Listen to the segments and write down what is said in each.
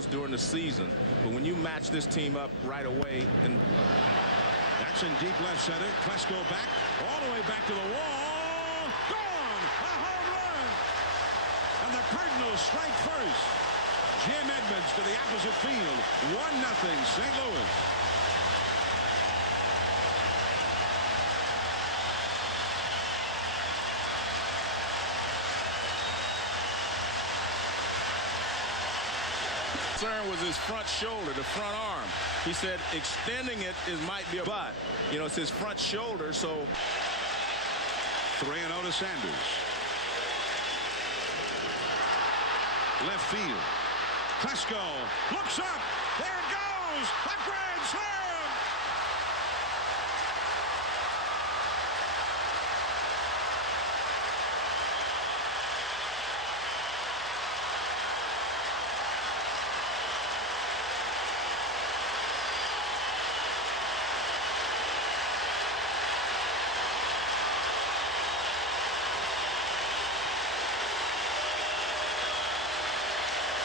balance during the season. But when you match this team up right away, and that's in deep left center. Klesko back, all the way back to the wall. Gone! A home run! And the Cardinals strike first. Jim Edmonds to the opposite field. 1-0 St. Louis. concern was his front shoulder, the front arm. He said extending it might be a butt. You know, it's his front shoulder, so. 3-0 to Sanders. Left field. Klesko looks up. There it goes. A grand slam.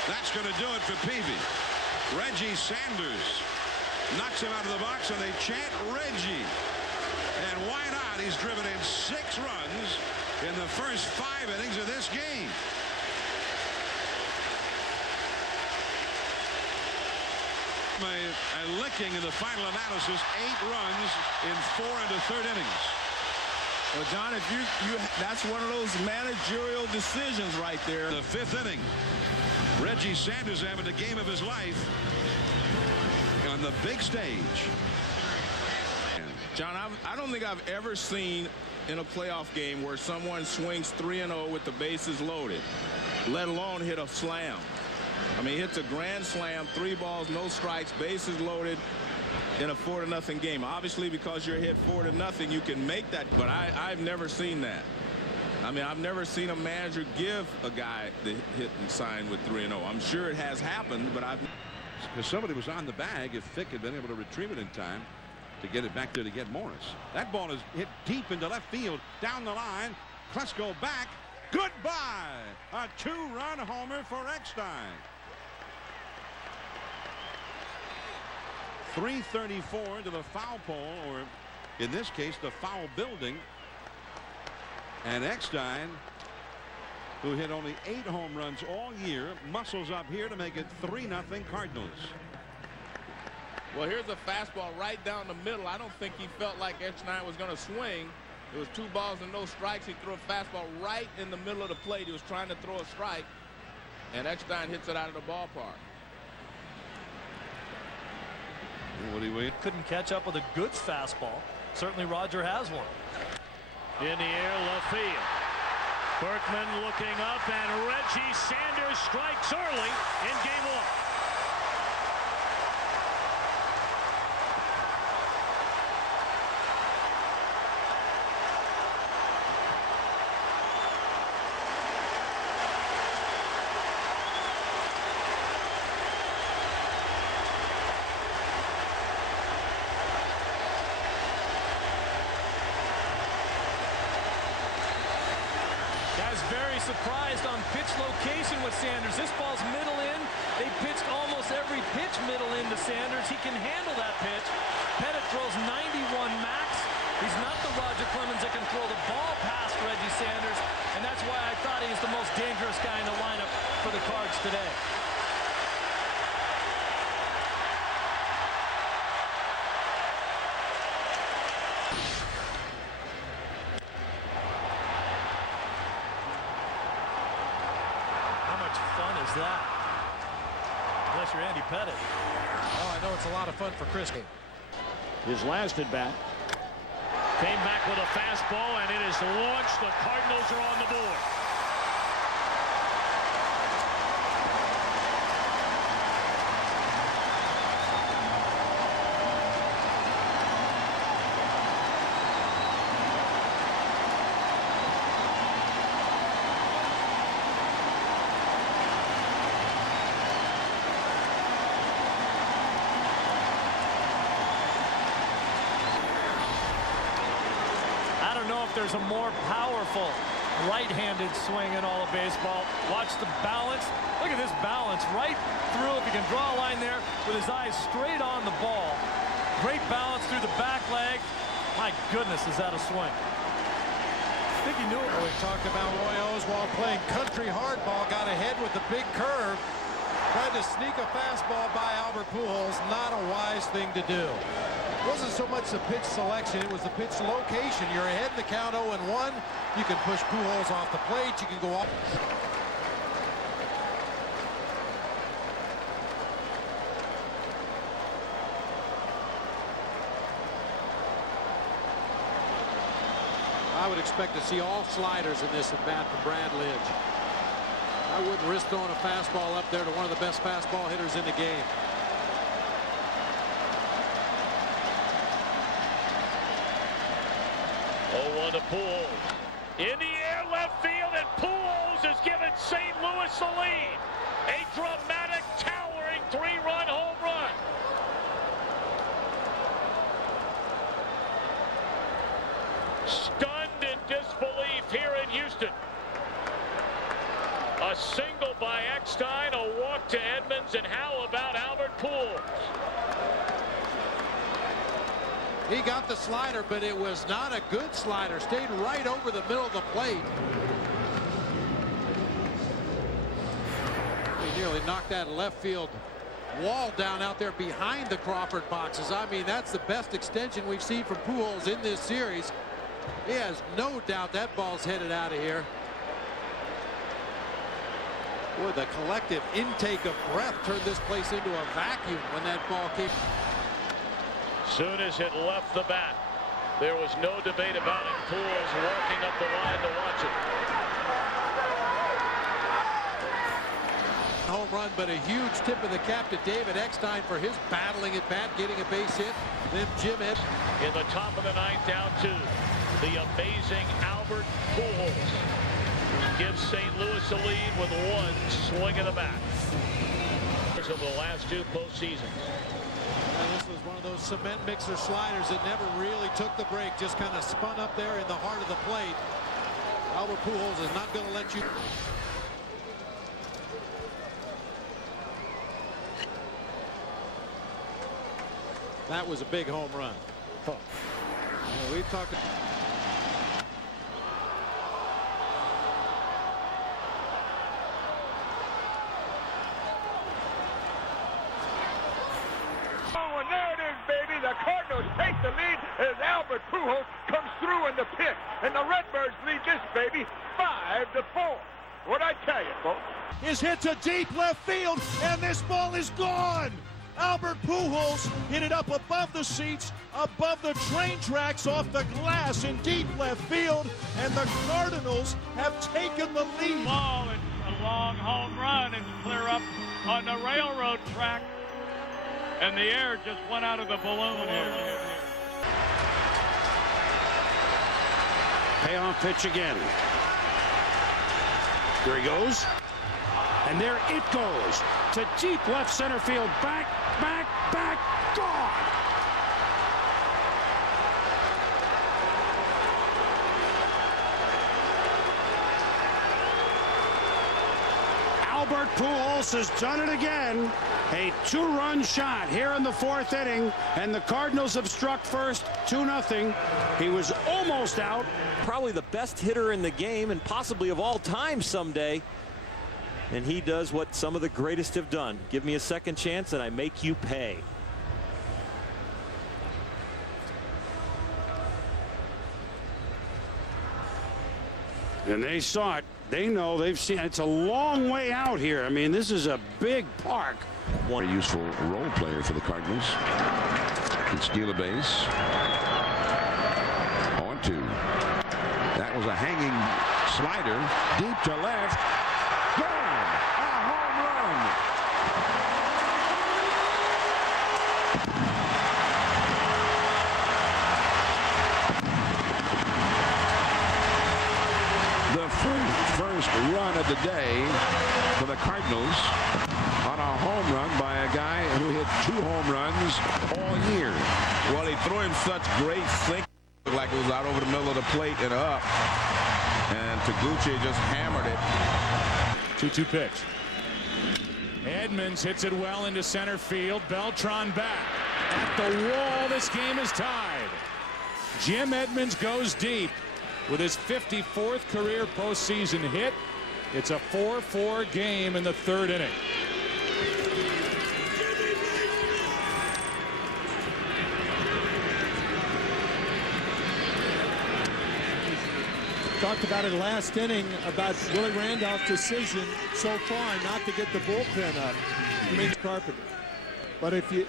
That's going to do it for Peavy. Reggie Sanders knocks him out of the box, and they chant Reggie. And why not? He's driven in 6 runs in the first 5 innings of this game. A licking in the final analysis. 8 runs in 4 1/3 innings. Well, John, if that's one of those managerial decisions right there. The 5th inning. Reggie Sanders having the game of his life on the big stage. John, I don't think I've ever seen in a playoff game where someone swings 3-0 with the bases loaded, let alone hit a slam. I mean, he hits a grand slam, 3 balls, no strikes, bases loaded in a 4-0 game. Obviously, because you're hit 4-0, you can make that, but I've never seen that. I mean, I've never seen a manager give a guy the hit and sign with 3-0. I'm sure it has happened, but because somebody was on the bag if Fick had been able to retrieve it in time to get it back there to get Morris. That ball is hit deep into left field, down the line. Klesko back. Goodbye. A 2-run homer for Eckstein. 334 to the foul pole, or in this case, the foul building. And Eckstein, who hit only 8 home runs all year, muscles up here to make it 3-0 Cardinals. Well, here's a fastball right down the middle. I don't think he felt like Eckstein was going to swing. It was 2 balls and no strikes. He threw a fastball right in the middle of the plate. He was trying to throw a strike, and Eckstein hits it out of the ballpark. What do you wait? Couldn't catch up with a good fastball. Certainly Roger has one. In the air, left field. Berkman looking up, and Reggie Sanders strikes early in game 1. Very surprised on pitch location with Sanders. This ball's middle in. They pitched almost every pitch middle in to Sanders. He can handle that pitch. Pettit throws 91 max. He's not the Roger Clemens that can throw the ball past Reggie Sanders, and that's why I thought he was the most dangerous guy in the lineup for the Cards today. That unless you're Andy Pettit. Oh, I know it's a lot of fun for Chris. His last at bat came back with a fastball, and it is launched. The Cardinals are on the board. There's a more powerful right-handed swing in all of baseball. Watch the balance. Look at this balance right through. If he can draw a line there with his eyes straight on the ball. Great balance through the back leg. My goodness, is that a swing? I think he knew it. We talked about Roy Oswalt playing country hardball. Got ahead with the big curve. Tried to sneak a fastball by Albert Pujols. Not a wise thing to do. It wasn't so much the pitch selection, it was the pitch location. You're ahead in the count 0-1. You can push Pujols off the plate. You can go off. I would expect to see all sliders in this at bat from Brad Lidge. I wouldn't risk throwing a fastball up there to one of the best fastball hitters in the game. Oh, 1 to Pujols. In the air, left field, and Pujols has given St. Louis the lead. A dramatic, towering 3-run home run. Stunned in disbelief here in Houston. A single by Eckstein, a walk to Edmonds, and how about Albert Pujols? He got the slider, but it was not a good slider. Stayed right over the middle of the plate. He nearly knocked that left field wall down out there behind the Crawford boxes. I mean, that's the best extension we've seen from Pujols in this series. He has no doubt that ball's headed out of here. Boy, the collective intake of breath turned this place into a vacuum when that ball came. Soon as it left the bat, there was no debate about it. Pujols walking up the line to watch it. Home run, but a huge tip of the cap to David Eckstein for his battling at bat, getting a base hit. Then Jim Ed. In the top of the 9th, down 2. The amazing Albert Pujols gives St. Louis a lead with 1 swing of the bat. Of the last 2 postseasons. This was one of those cement mixer sliders that never really took the break, just kind of spun up there in the heart of the plate. Albert Pujols is not going to let you. That was a big home run. We've talked. Oh, and there it is, baby. The Cardinals take the lead as Albert Pujols comes through in the pit. And the Redbirds lead this baby 5-4. What'd I tell you, folks? Is hit to deep left field, and this ball is gone. Albert Pujols hit it up above the seats, above the train tracks, off the glass in deep left field, and the Cardinals have taken the lead. Ball, it's a long home run. It's clear up on the railroad track, and the air just went out of the balloon here. Payoff pitch again. There he goes. And there it goes to deep left center field. Back, gone. Albert Pujols has done it again. A 2-run shot here in the 4th inning, and the Cardinals have struck first 2-0. He was almost out. Probably the best hitter in the game and possibly of all time someday. And he does what some of the greatest have done. Give me a second chance and I make you pay. And they saw it. They know, they've seen it. It's a long way out here. I mean, this is a big park. One useful role player for the Cardinals. Can steal a base. 0-2. That was a hanging slider deep to left. Gone! A home run! The first run of the day for the Cardinals on a home run by a guy who hit 2 home runs all year. Well, he threw him such great sink, like it was out over the middle of the plate and up. And Taguchi just hammered it. 2-2 pitch. Edmonds hits it well into center field. Beltran back at the wall. This game is tied. Jim Edmonds goes deep with his 54th career postseason hit. It's a 4-4 game in the third inning. Talked about it last inning about Willie Randolph's decision so far not to get the bullpen up. He means Carpenter. But if you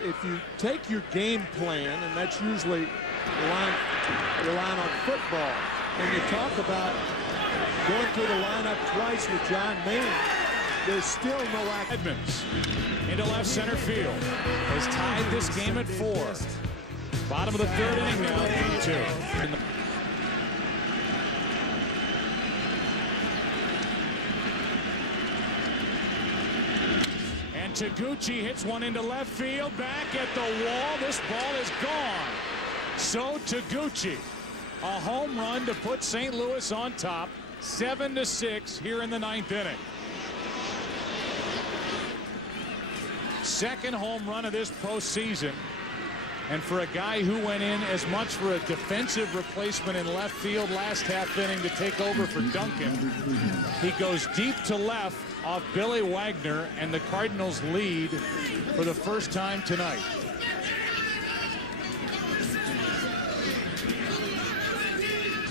take your game plan, and that's usually relying on football, and you talk about going through the lineup twice with John Maine, there's still no act. Edmonds into left center field has tied this game at 4. Bottom of the third inning now, 8-2. Taguchi hits one into left field, back at the wall. This ball is gone. So Taguchi, a home run to put St. Louis on top, 7-6 here in the 9th inning. Second home run of this postseason. And for a guy who went in as much for a defensive replacement in left field last half inning to take over for Duncan, he goes deep to left off Billy Wagner, and the Cardinals lead for the first time tonight.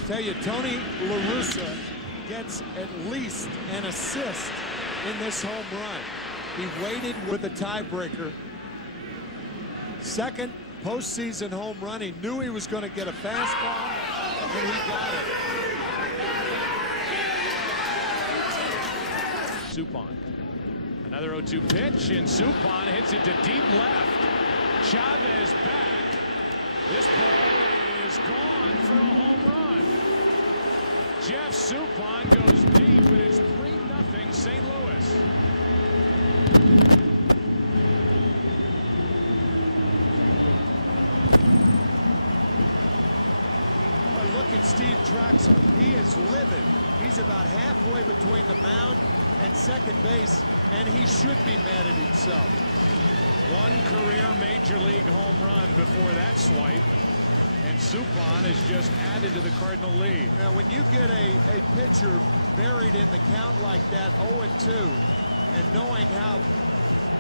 Tell you, Tony La Russa gets at least an assist in this home run. He waited with the tiebreaker. Second postseason home run. He knew he was going to get a fastball, and he got it. Suppan. Another 0-2 pitch, and Suppan hits it to deep left. Chavez back. This ball is gone for a home run. Jeff Suppan goes deep, and it's 3-0 St. Louis. Look at Steve Traxel. He is livid. He's about halfway between the mound and second base, and he should be mad at himself. One career major league home run before that swipe, and Suppan has just added to the Cardinal lead. Now, when you get a pitcher buried in the count like that, 0-2, and knowing how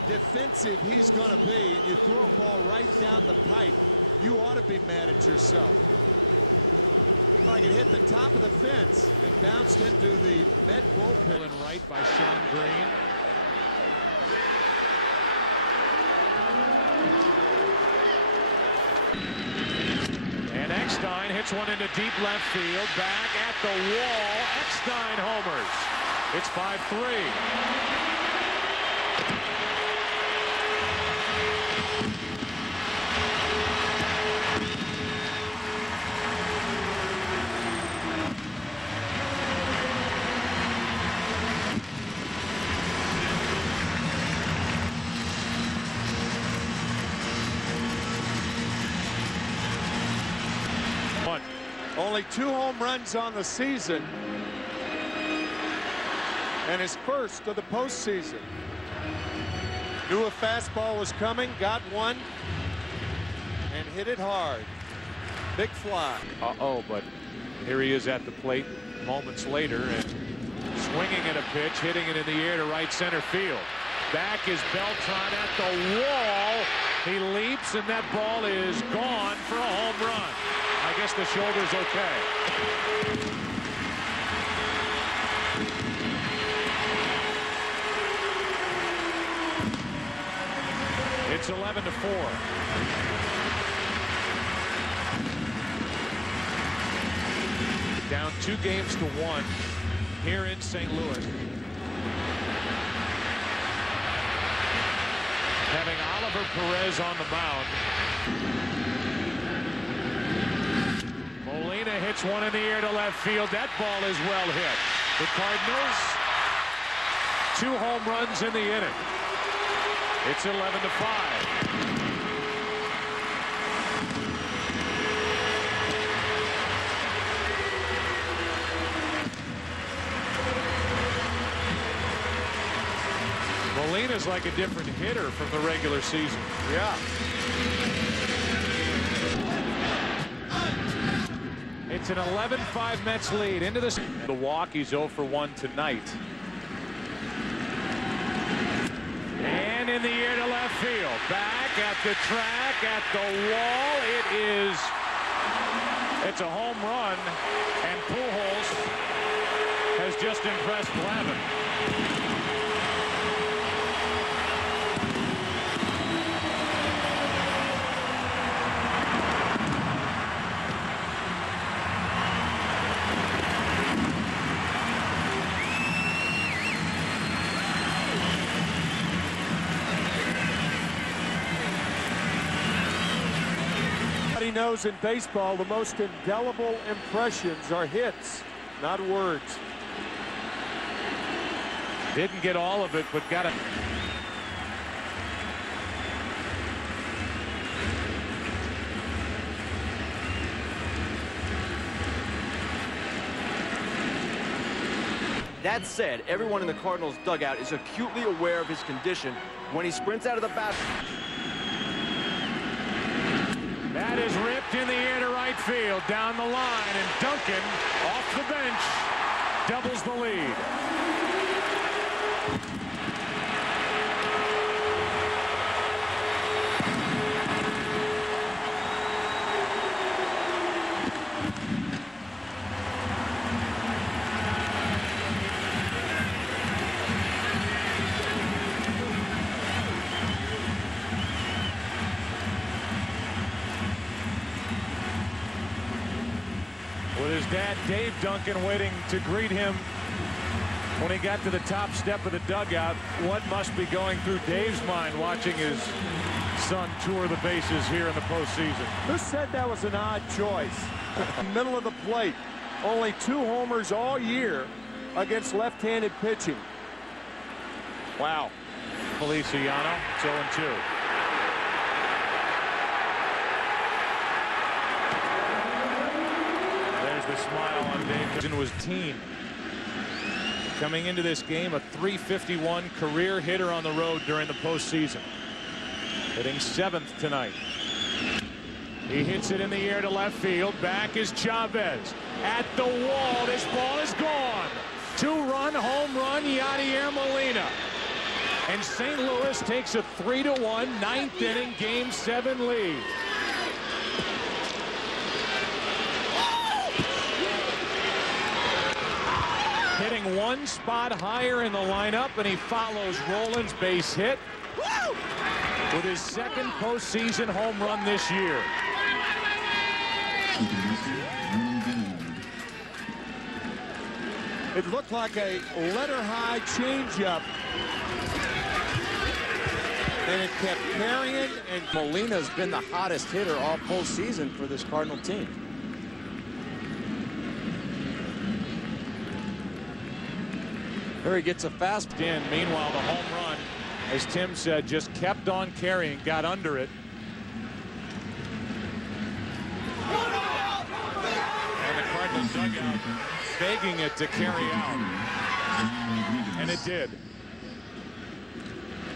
defensive he's going to be, and you throw a ball right down the pipe, you ought to be mad at yourself. Like it hit the top of the fence and bounced into the Met bullpen. And right by Sean Green. And Eckstein hits one into deep left field. Back at the wall. Eckstein homers. It's 5-3. Only 2 home runs on the season, and his first of the postseason. Knew a fastball was coming, got one, and hit it hard. Big fly. But here he is at the plate moments later, and swinging at a pitch, hitting it in the air to right center field. Back is Beltran at the wall. He leaps, and that ball is gone for a home run. I guess the shoulder's okay. It's 11-4. Down 2-1 here in St. Louis. Having Oliver Perez on the mound. Molina hits one in the air to left field. That ball is well hit. The Cardinals, 2 home runs in the inning. It's 11-5. Molina's like a different hitter from the regular season. Yeah. It's an 11-5 Mets lead into the walk. He's 0 for 1 tonight. And in the air to left field. Back at the track, at the wall. It's a home run. And Pujols has just impressed Glavine. Everybody knows in baseball the most indelible impressions are hits, not words. Didn't get all of it, but got it. That said, everyone in the Cardinals dugout is acutely aware of his condition when he sprints out of the bat. That is ripped in the air to right field, down the line, and Duncan off the bench doubles the lead. With his dad, Dave Duncan, waiting to greet him when he got to the top step of the dugout. What must be going through Dave's mind watching his son tour the bases here in the postseason? Who said that was an odd choice? Middle of the plate. Only 2 homers all year against left-handed pitching. Wow. Feliciano, 0-2. The smile on Dave was teen. Coming into this game, a .351 career hitter on the road during the postseason. Hitting 7th tonight. He hits it in the air to left field. Back is Chavez. At the wall, this ball is gone. 2-run home run, Yadier Molina. And St. Louis takes a 3-1 9th inning Game 7 lead. Hitting one spot higher in the lineup, and he follows Rollins' base hit with his 2nd postseason home run this year. It looked like a letter-high changeup. And it kept carrying, and Molina's been the hottest hitter all postseason for this Cardinal team. Here he gets a fast in. Meanwhile, the home run, as Tim said, just kept on carrying, got under it. And the Cardinals dugout begging it to carry out. And it did.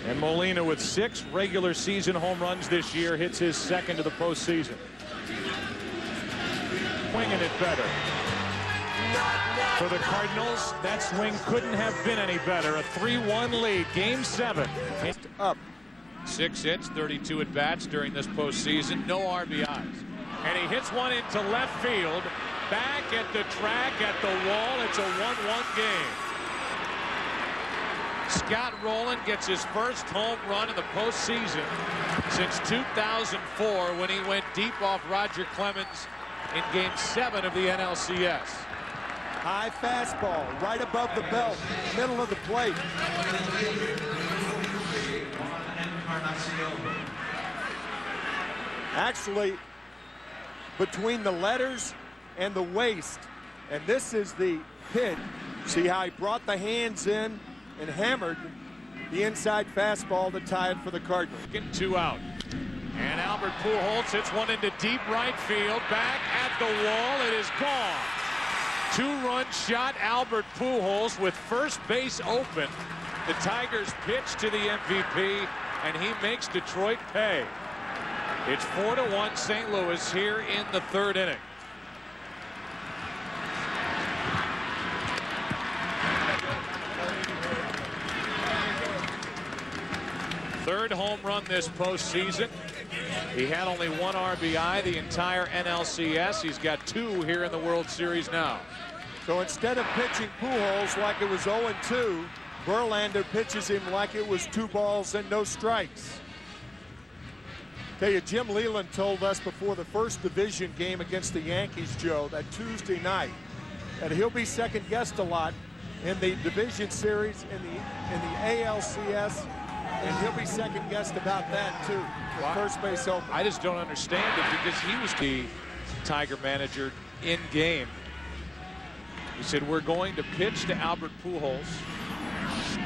And Molina, with 6 regular season home runs this year, hits his 2nd of the postseason. Swinging it better. For the Cardinals, that swing couldn't have been any better. A 3-1 lead, Game 7. up. 6 hits, 32 at-bats during this postseason. No RBIs. And he hits one into left field. Back at the track, at the wall. It's a 1-1 game. Scott Rowland gets his first home run in the postseason since 2004, when he went deep off Roger Clemens in Game 7 of the NLCS. High fastball, right above the belt, middle of the plate. Actually, between the letters and the waist, and this is the pitch. See how he brought the hands in and hammered the inside fastball to tie it for the Cardinals. 2 out. And Albert Pujols hits one into deep right field. Back at the wall. It is gone. 2-run shot, Albert Pujols with first base open. The Tigers pitch to the MVP, and he makes Detroit pay. It's 4-1 St. Louis here in the third inning. Third home run this postseason. He had only 1 RBI the entire NLCS. He's got 2 here in the World Series now. So instead of pitching Pujols like it was 0-2, Verlander pitches him like it was 2 balls and no strikes. Tell you, Jim Leyland told us before the first division game against the Yankees, Joe, that Tuesday night, that he'll be second-guessed a lot in the division series, in the ALCS, and he'll be second-guessed about that, too. Well, first base open. I just don't understand it because he was the Tiger manager in game. He said, we're going to pitch to Albert Pujols.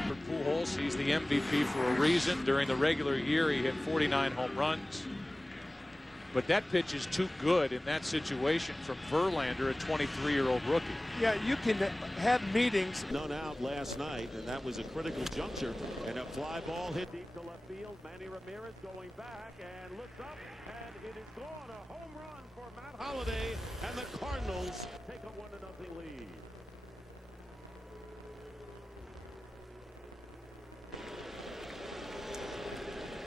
For Pujols, he's the MVP for a reason. During the regular year, he hit 49 home runs. But that pitch is too good in that situation from Verlander, a 23-year-old rookie. Yeah, you can have meetings. None out last night, and that was a critical juncture. And a fly ball hit deep to left field. Manny Ramirez going back and looks up, and it is gone. A home run for Matt Holliday, and the Cardinals take a 1-0 lead.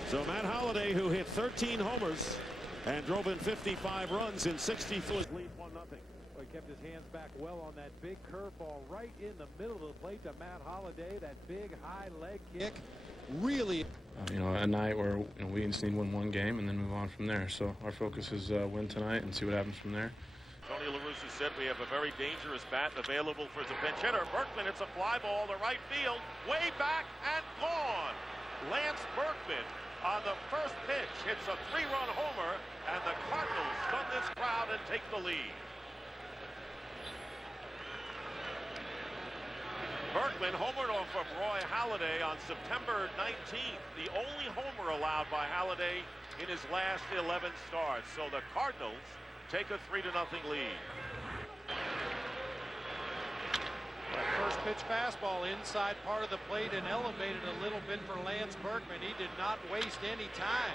So Matt Holliday, who hit 13 homers and drove in 55 runs in 64, lead 1-0. He kept his hands back well on that big curveball right in the middle of the plate to Matt Holliday. That big high leg kick really. You know, a night where we just need to win 1 game and then move on from there. So our focus is win tonight and see what happens from there. Tony La Russa said we have a very dangerous bat available for the pinch hitter. Berkman, it's a fly ball to right field, way back and gone. Lance Berkman on the first pitch hits a 3-run homer, and the Cardinals stun this crowd and take the lead. Berkman homered off of Roy Halladay on September 19th, the only homer allowed by Halladay in his last 11 starts. So the Cardinals take a 3-0 lead. That first pitch fastball inside part of the plate and elevated a little bit for Lance Berkman. He did not waste any time.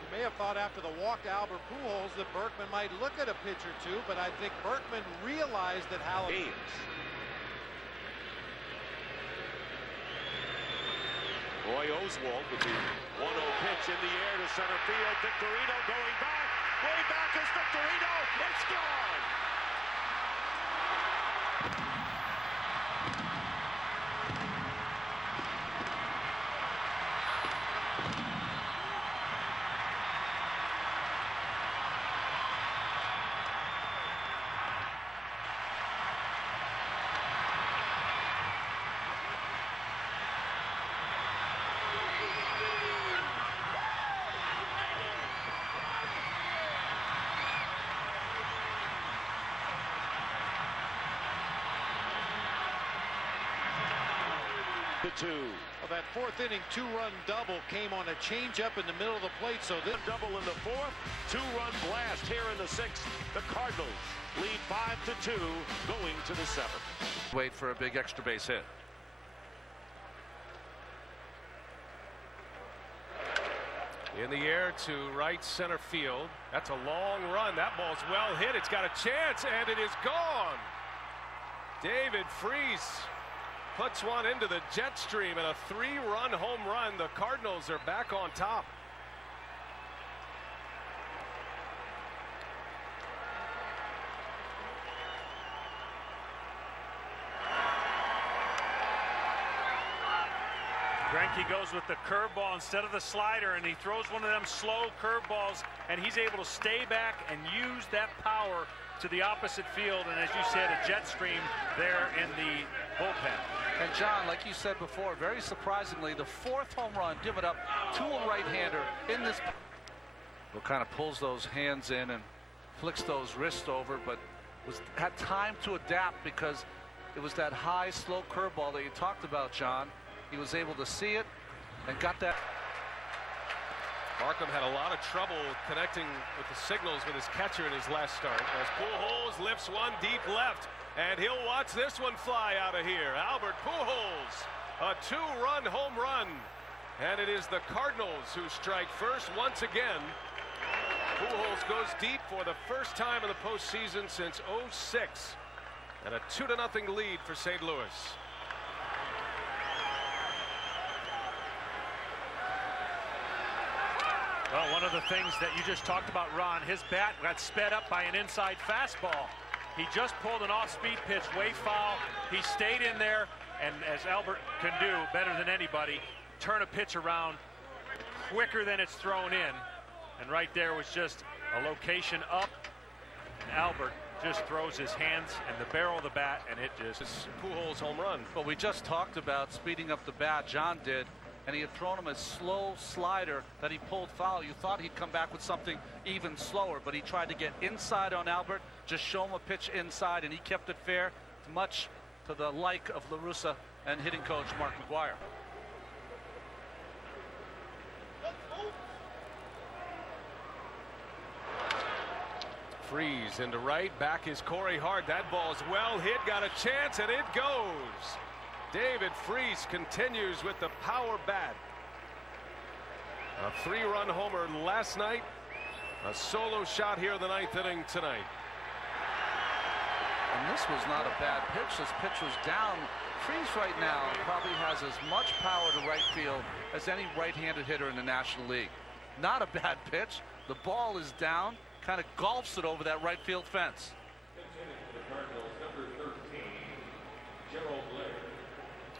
You may have thought after the walk to Albert Pujols that Berkman might look at a pitch or two, but I think Berkman realized that Halladay. Roy Oswalt with the 1-0 pitch in the air to center field. Victorino going back. Way back is Victorino. It's gone. Well, that fourth inning 2-run double came on a changeup in the middle of the plate. So this double in the fourth, 2-run blast here in the sixth. The Cardinals lead 5-2 going to the seventh. Wait for a big extra base hit. In the air to right center field. That's a long run. That ball's well hit. It's got a chance, and it is gone. David Freese puts one into the jet stream, and a 3-run home run. The Cardinals are back on top. Greinke goes with the curveball instead of the slider, and he throws one of them slow curveballs, and he's able to stay back and use that power to the opposite field, and as you said, a jet stream there in the bullpen. And John, like you said before, very surprisingly, the 4th home run given up to a right-hander in this. Well, kind of pulls those hands in and flicks those wrists over, but had time to adapt because it was that high, slow curveball that you talked about, John. He was able to see it and got that. Markham had a lot of trouble connecting with the signals with his catcher in his last start. As Pujols lifts one deep left, and he'll watch this one fly out of here. Albert Pujols, A two-run home run. And it is the Cardinals who strike first once again. Pujols goes deep for the first time in the postseason since '06. And a 2-0 lead for St. Louis. Well, one of the things that you just talked about, Ron, his bat got sped up by an inside fastball. He just pulled an off-speed pitch, way foul. He stayed in there, and as Albert can do better than anybody, turn a pitch around quicker than it's thrown in. And right there was just a location up, and Albert just throws his hands and the barrel of the bat, and it just is Pujols home run. But we just talked about speeding up the bat. John did. And he had thrown him a slow slider that he pulled foul. You thought he'd come back with something even slower, but he tried to get inside on Albert, just show him a pitch inside, and he kept it fair, much to the like of La Russa and hitting coach Mark McGuire. Freese into right, back is Corey Hart. That ball's well hit, got a chance, and it goes. David Freese continues with the power bat. A 3-run homer last night. A solo shot here in the 9th inning tonight. And this was not a bad pitch. This pitch was down. Freese right now probably has as much power to right field as any right-handed hitter in the National League. Not a bad pitch. The ball is down, kind of golfs it over that right field fence.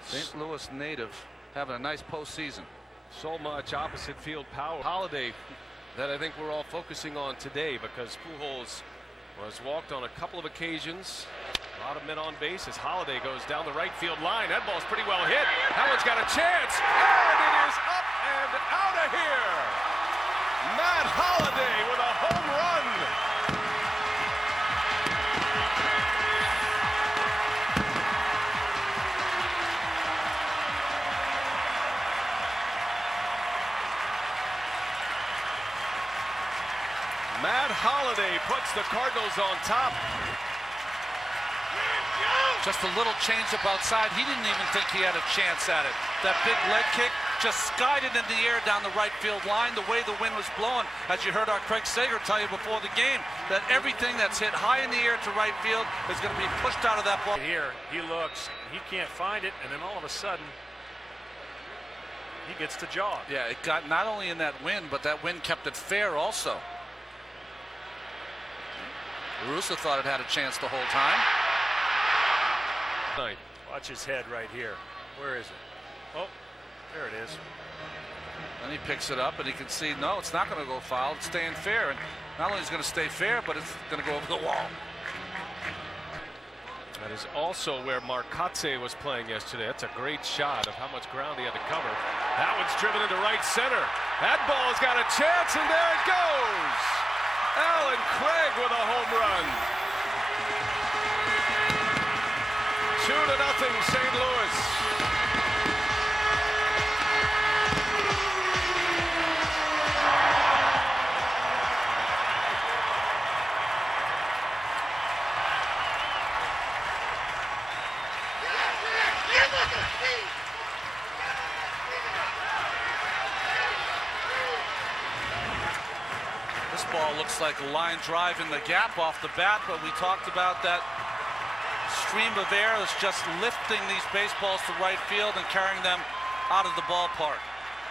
St. Louis native having a nice postseason. So much opposite field power. Holliday that I think we're all focusing on today, because Pujols was walked on a couple of occasions. A lot of men on base as Holliday goes down the right field line. That ball's pretty well hit. That one's got a chance, and it is up and out of here. Matt Holliday with a home run. Matt Holliday puts the Cardinals on top. Just a little change up outside. He didn't even think he had a chance at it. That big leg kick just skied it in the air down the right field line. The way the wind was blowing, as you heard our Craig Sager tell you before the game, that everything that's hit high in the air to right field is going to be pushed out of that ball. Here, he looks, he can't find it, and then all of a sudden, he gets to jog. Yeah, it got not only in that wind, but that wind kept it fair also. La Russa thought it had a chance the whole time. Watch his head right here. Where is it? Oh, there it is. And he picks it up, and he can see, no, it's not going to go foul. It's staying fair. And not only is it going to stay fair, but it's going to go over the wall. That is also where Marcotte was playing yesterday. That's a great shot of how much ground he had to cover. That one's driven into right center. That ball's got a chance, and there it goes. Alan Craig with a home run. 2-0 St. Louis. This ball looks like a line drive in the gap off the bat, but we talked about that stream of air that's just lifting these baseballs to right field and carrying them out of the ballpark.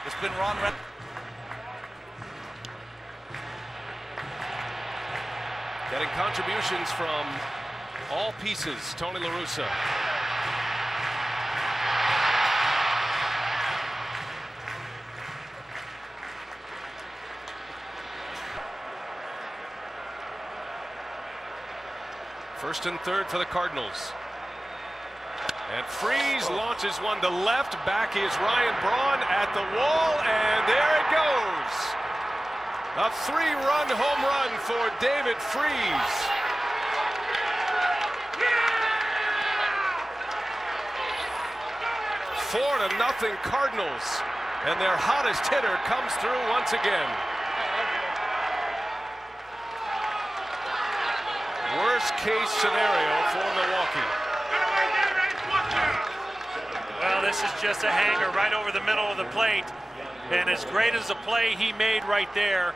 It's been Ron Red. Getting contributions from all pieces, Tony La Russa. First and third for the Cardinals. And Freese launches one to left. Back is Ryan Braun at the wall, and there it goes. A 3-run home run for David Freese. Yeah! 4-0 Cardinals, and their hottest hitter comes through once again. Worst case scenario for Milwaukee. Well, This is just a hanger right over the middle of the plate. And as great as the play he made right there,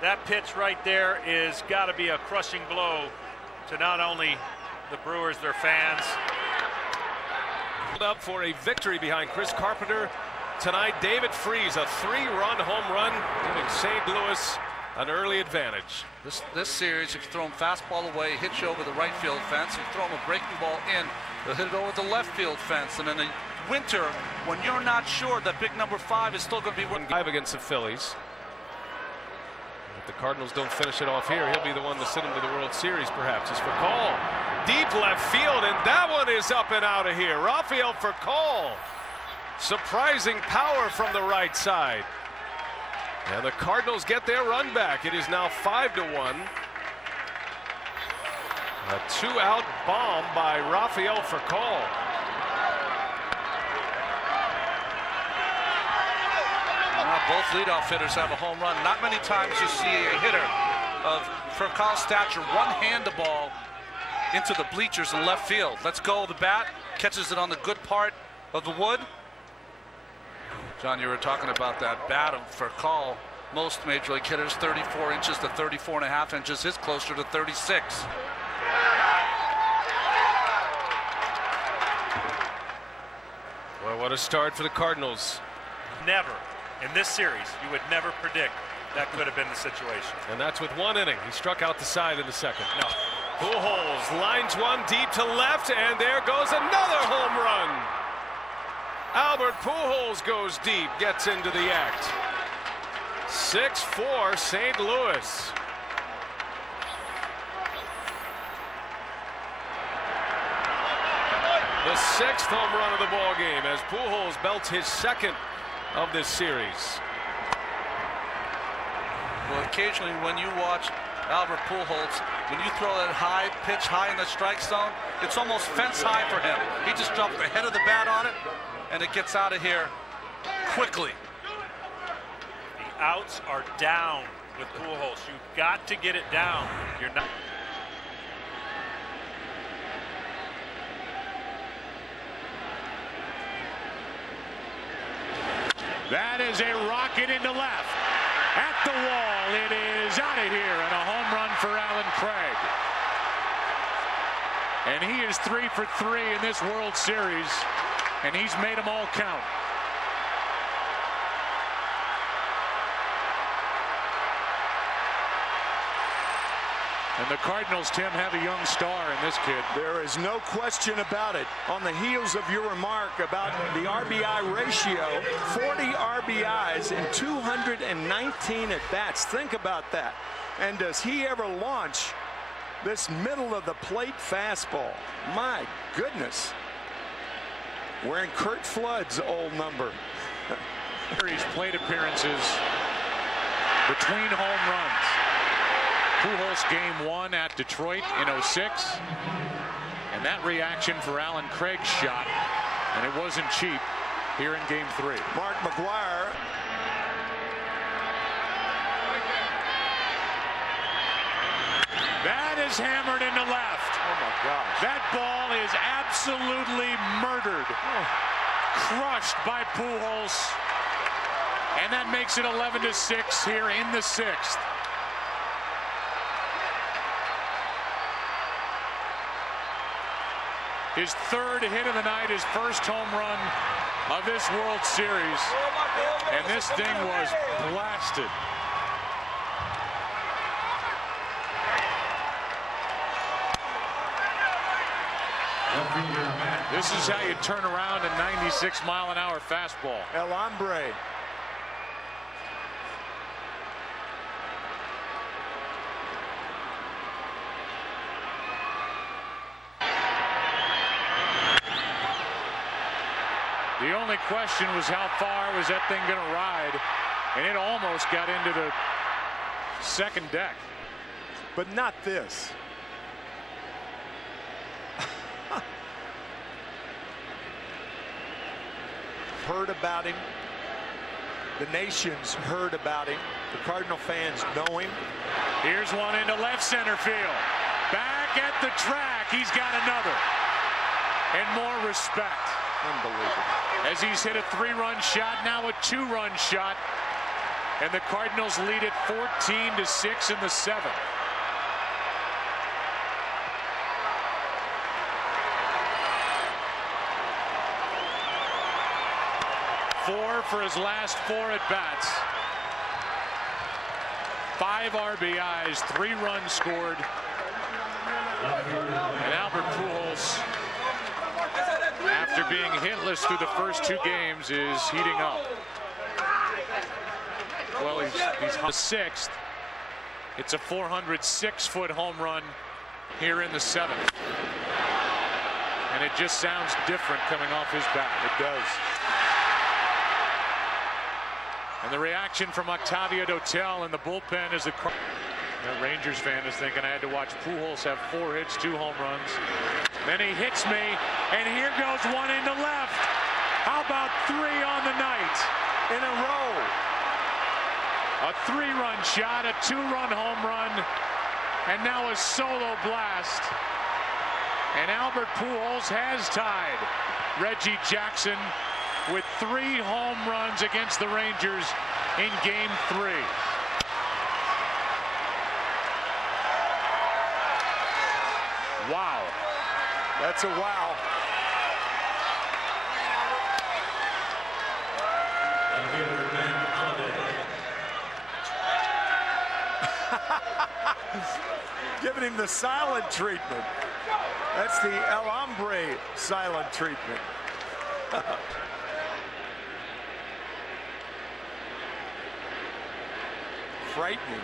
that pitch right there is got to be a crushing blow to not only the Brewers, their fans. Up for a victory behind Chris Carpenter tonight. David Freese, a 3-run home run, giving St. Louis an early advantage. This series, if you throw him fastball away, hit you over the right field fence. If you throw him a breaking ball in, they'll hit it over the left field fence. And in the winter, when you're not sure that big number 5 is still going to be 1-5 against the Phillies. If the Cardinals don't finish it off here, he'll be the one to send them to the World Series, perhaps. It's for Call. Deep left field, and that one is up and out of here. Rafael for Call. Surprising power from the right side. And the Cardinals get their run back. It is now 5-1. A 2-out bomb by Rafael for Call. Both leadoff hitters have a home run. Not many times you see a hitter of Furcal's stature one-hand the ball into the bleachers in left field. Let's go. The bat catches it on the good part of the wood. John, you were talking about that bat of Furcal. Most major league hitters 34 inches to 34.5 inches. His closer to 36. Well, what a start for the Cardinals. Never. In this series, you would never predict that could have been the situation. And that's with 1 inning. He struck out the side in the second. No. Pujols lines one deep to left, and there goes another home run. Albert Pujols goes deep, gets into the act. 6-4 St. Louis. The 6th home run of the ball game as Pujols belts his 2nd of this series. Well, occasionally when you watch Albert Pujols, when you throw that high pitch high in the strike zone, it's almost fence high for him. He just drops the head of the bat on it, and it gets out of here quickly. The outs are down with Pujols. You've got to get it down. You're not. That is a rocket into left. At the wall, it is out of here, and a home run for Alan Craig. And he is 3 for 3 in this World Series, and he's made them all count. And the Cardinals, Tim, have a young star in this kid. There is no question about it. On the heels of your remark about the RBI ratio, 40 RBIs in 219 at-bats. Think about that. And does he ever launch this middle of the plate fastball? My goodness. Wearing Curt Flood's old number. His plate appearances between home runs. Pujols game 1 at Detroit in 06. And that reaction for Alan Craig's shot, and it wasn't cheap here in game 3. Mark McGuire. That is hammered into left. Oh my gosh. That ball is absolutely murdered. Crushed by Pujols. And that makes it 11-6 here in the 6th. His 3rd hit of the night, his 1st home run of this World Series. And this thing was blasted. This is how you turn around a 96-mile-an-hour fastball. El Hombre. The only question was how far was that thing going to ride, and it almost got into the 2nd deck. But not this. Heard about him. The nation's heard about him. The Cardinal fans know him. Here's one into left center field. Back at the track, he's got another. And more respect. Unbelievable. As he's hit a 3-run shot, now a 2-run shot. And the Cardinals lead it 14-6 in the 7th. Four for his last 4 at-bats. 5 RBIs, 3 runs scored. And Albert Pujols, after being hitless through the first 2 games, is heating up. Well, he's the 6th. It's a 406-foot home run here in the 7th. And it just sounds different coming off his bat. It does. And the reaction from Octavio Dotel in the bullpen as the Rangers fan is thinking, I had to watch Pujols have 4 hits, 2 home runs. Then he hits me, and here goes one into left. How about 3 on the night in a row? A 3-run shot, a 2-run home run, and now a solo blast. And Albert Pujols has tied Reggie Jackson with 3 home runs against the Rangers in Game 3. Wow. That's a wow. Giving him the silent treatment. That's the El Hombre silent treatment. Frightening.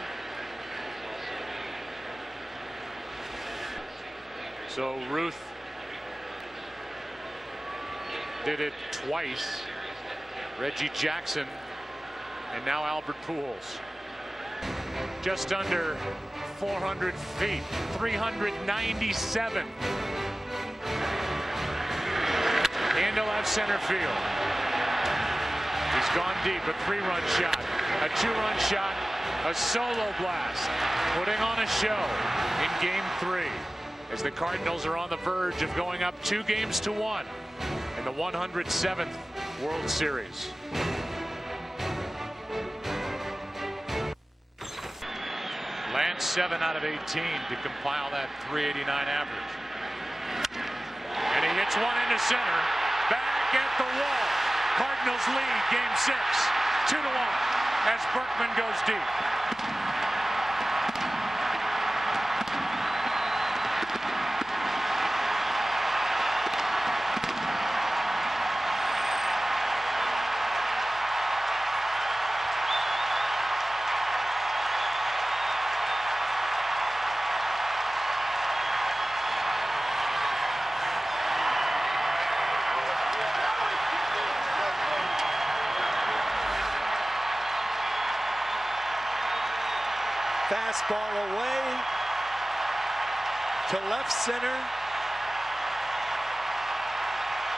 So Ruth did it twice. Reggie Jackson and now Albert Pujols. Just under 400 feet, 397. Into left center field. He's gone deep, a 3-run shot, a 2-run shot, a solo blast, putting on a show in Game 3 as the Cardinals are on the verge of going up 2-1 in the 107th World Series. Lance 7 out of 18 to compile that 389 average. And he hits one into center. Back at the wall. Cardinals lead Game 6, 2-1 as Berkman goes deep. Fastball away to left center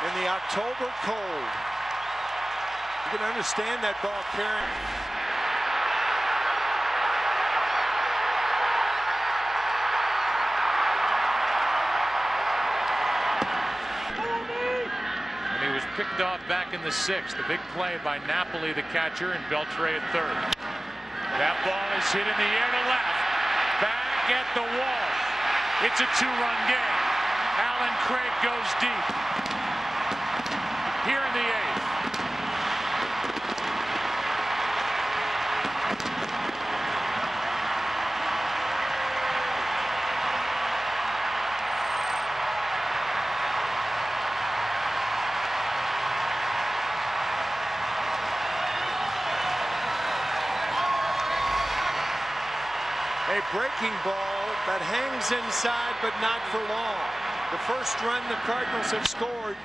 in the October cold. You can understand that ball carrying. And he was picked off back in the 6th. The big play by Napoli, the catcher, and Beltran at 3rd. That ball is hit in the air to left. Back at the wall. It's a 2-run game. Alan Craig goes deep. Here in the 8th. A breaking ball that hangs inside, but not for long. The first run the Cardinals have scored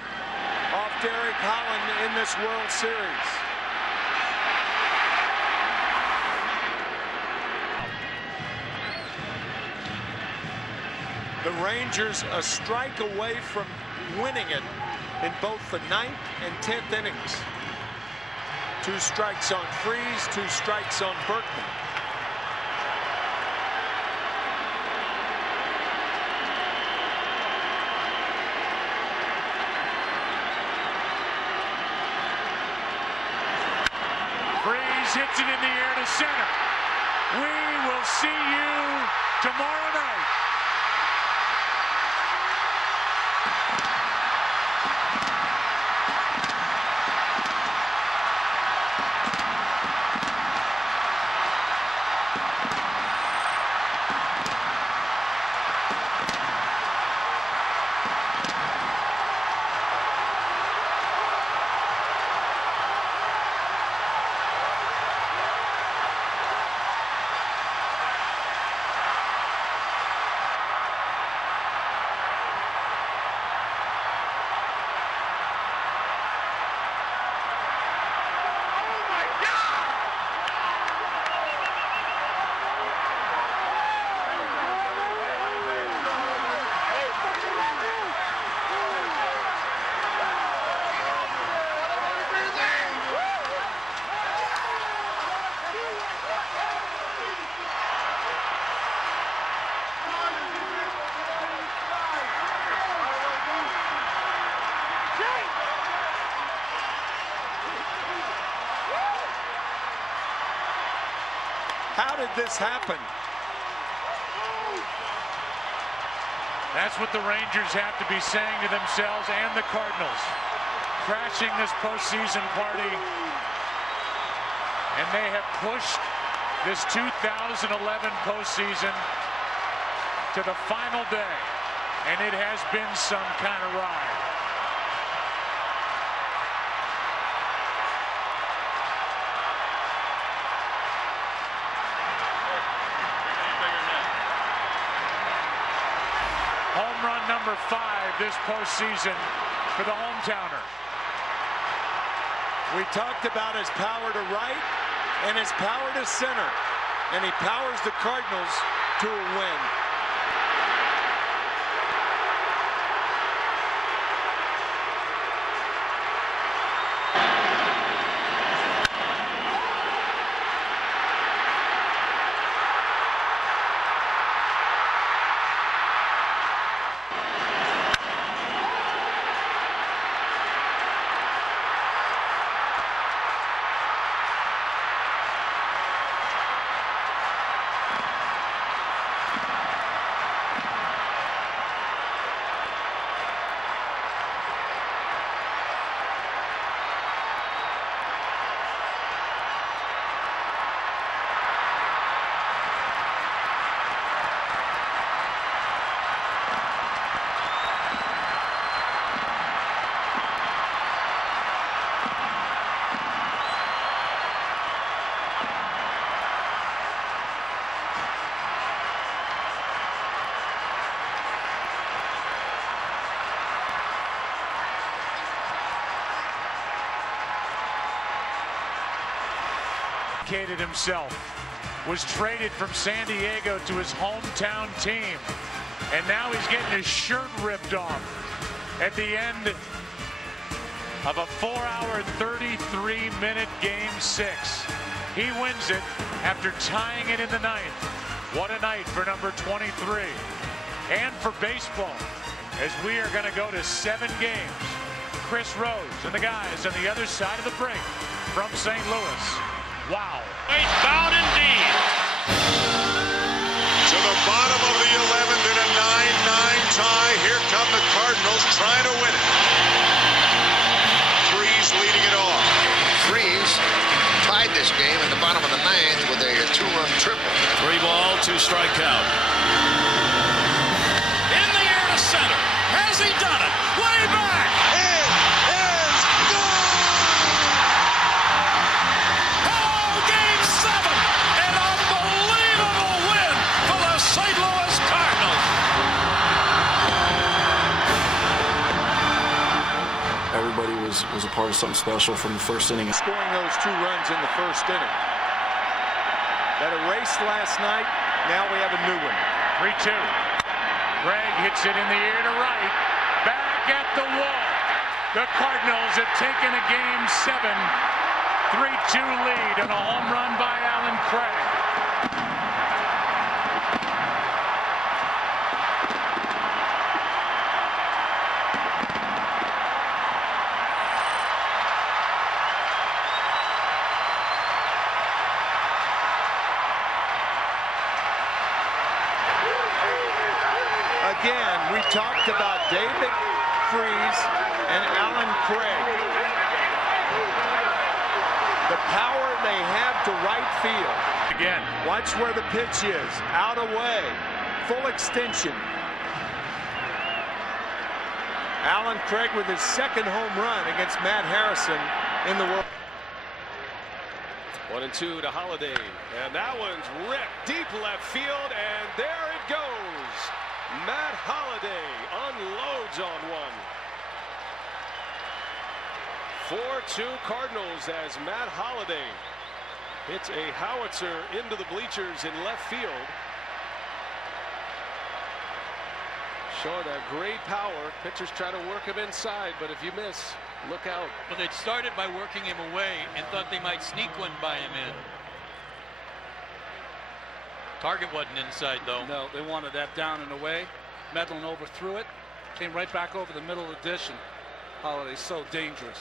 off Derek Holland in this World Series. The Rangers a strike away from winning it in both the 9th and 10th innings. 2 strikes on Freese, 2 strikes on Berkman. hits it in the air to center. We will see you tomorrow night. How did this happen? That's what the Rangers have to be saying to themselves and the Cardinals. Crashing this postseason party. And they have pushed this 2011 postseason to the final day. And it has been some kind of ride. Home run number 5 this postseason for the hometowner. We talked about his power to right and his power to center, and he powers the Cardinals to a win. Himself, was traded from San Diego to his hometown team, and now he's getting his shirt ripped off at the end of a 4-hour 33-minute game 6. He wins it after tying it in the 9th. What a night for number 23 and for baseball, as we are going to go to 7 games. Chris Rose and the guys on the other side of the break from St. Louis. Wow. Bound indeed. To the bottom of the 11th in a 9-9 tie. Here come the Cardinals trying to win it. Freese leading it off. Freese tied this game in the bottom of the 9th with a 2-run triple. 3 ball, 2 strike count. In the air to center. Has he done it? Way back. It is gone. Game 7, an unbelievable win for the St. Louis Cardinals. Everybody was a part of something special from the first inning. Scoring those 2 runs in the first inning. That erased last night. Now we have a new one. 3-2. Greg hits it in the air to right. Back at the wall. The Cardinals have taken a game 7. 3-2 lead and a home run by Alan Craig. Again, we talked about David Freese and Alan Craig. The power they have to right field. Again. Watch where the pitch is. Out away. Full extension. Alan Craig with his second home run against Matt Harrison in the World. 1-2 to Holliday, and that one's ripped deep left field, and there it goes. Matt Holliday unloads on one. 4-2 Cardinals as Matt Holliday hits a howitzer into the bleachers in left field. Showing a great power. Pitchers try to work him inside, but if you miss, look out. Well, they started by working him away and thought they might sneak one by him in. Target wasn't inside, though. No, they wanted that down and away. Medlin overthrew it. Came right back over the middle of the dish, and Holliday's so dangerous.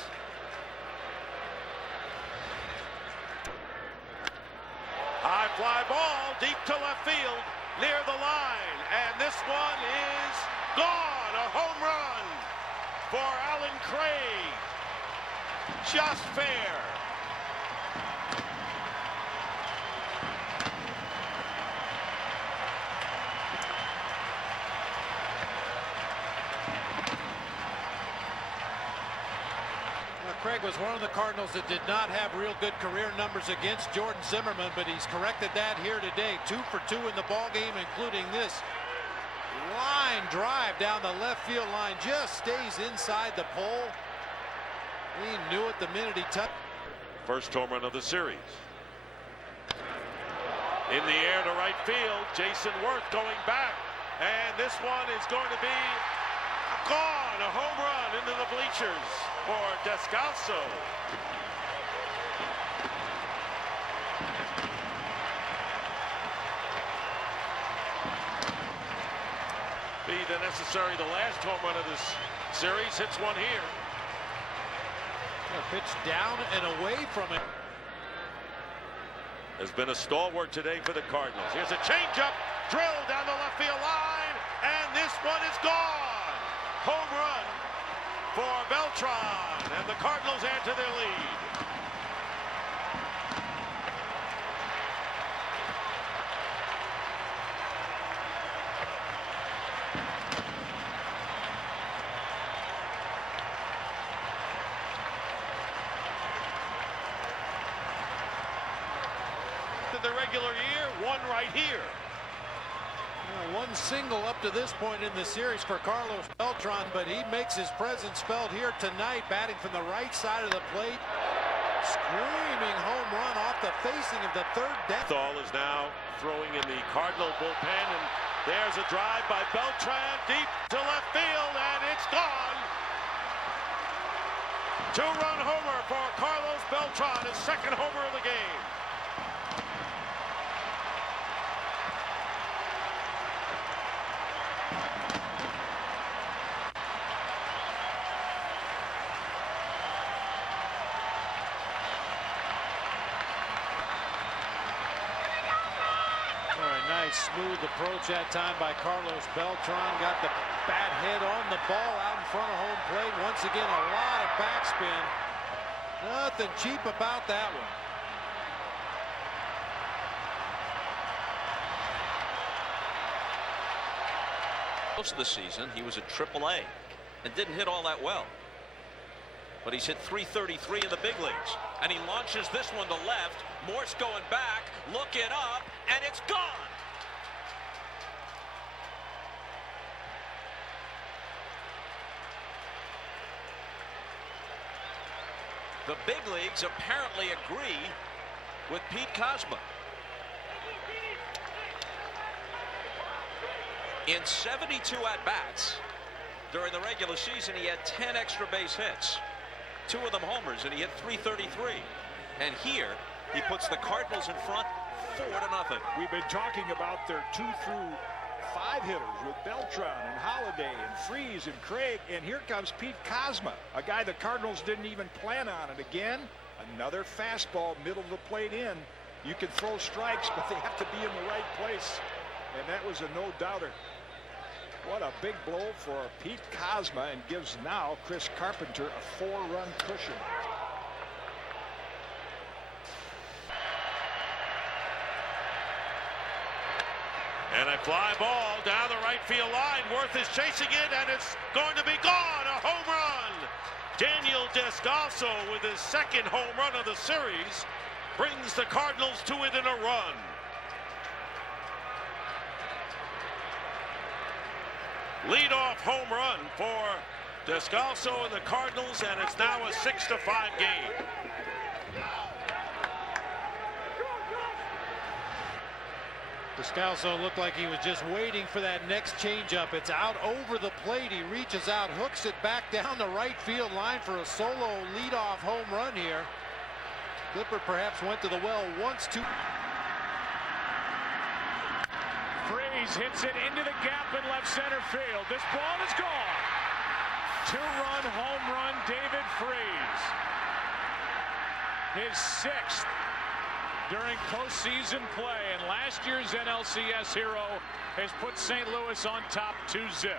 High fly ball deep to left field near the line, and this one is gone. A home run for Alan Craig. Just fair. Craig was one of the Cardinals that did not have real good career numbers against Jordan Zimmerman, but he's corrected that here today. 2 for 2 in the ball game, including this line drive down the left field line. Just stays inside the pole. He knew it the minute he touched. First home run of the series. In the air to right field, Jason Worth going back, and this one is going to be gone. A home run into the bleachers for Descalso. Be the necessary, the last home run of this series. Hits one here. A pitch down and away from it. Has been a stalwart today for the Cardinals. Here's a changeup drilled down the left field line, and this one is gone. Home run for Beltran, and the Cardinals add to their lead. The regular year, one right here. One single up to this point in the series for Carlos Beltran, but he makes his presence felt here tonight, batting from the right side of the plate. Screaming home run off the facing of the third deck. Thal is now throwing in the Cardinal bullpen, and there's a drive by Beltran deep to left field, and it's gone. Two-run homer for Carlos Beltran, his second homer of the game. Smooth approach that time by Carlos Beltran. Got the bat head on the ball out in front of home plate. Once again, a lot of backspin. Nothing cheap about that one. Most of the season, he was at AAA and didn't hit all that well. But he's hit .333 in the big leagues. And he launches this one to left. Morse going back, looking up, and it's gone. The big leagues apparently agree with Pete Kozma. In 72 at-bats during the regular season, he had 10 extra base hits. 2 of them homers, and he hit .333. And here, he puts the Cardinals in front 4-0. We've been talking about their 2 through 5 hitters with Beltran and Holliday and Freese and Craig, and here comes Pete Kozma, a guy the Cardinals didn't even plan on. And again, another fastball middle of the plate in. You can throw strikes, but they have to be in the right place, and that was a no-doubter. What a big blow for Pete Kozma, and gives now Chris Carpenter a 4-run cushion. And a fly ball down the right field line. Worth is chasing it, and it's going to be gone. A home run. Daniel Descalso with his second home run of the series brings the Cardinals to it in a run. Leadoff home run for Descalso and the Cardinals, and it's now a 6-5 game. Descalso looked like he was just waiting for that next changeup. It's out over the plate. He reaches out, hooks it back down the right field line for a solo leadoff home run here. Clipper perhaps went to the well once too. Freese hits it into the gap in left center field. This ball is gone. 2-run home run, David Freese. His 6th during postseason play, and last year's NLCS hero has put St. Louis on top 2-0.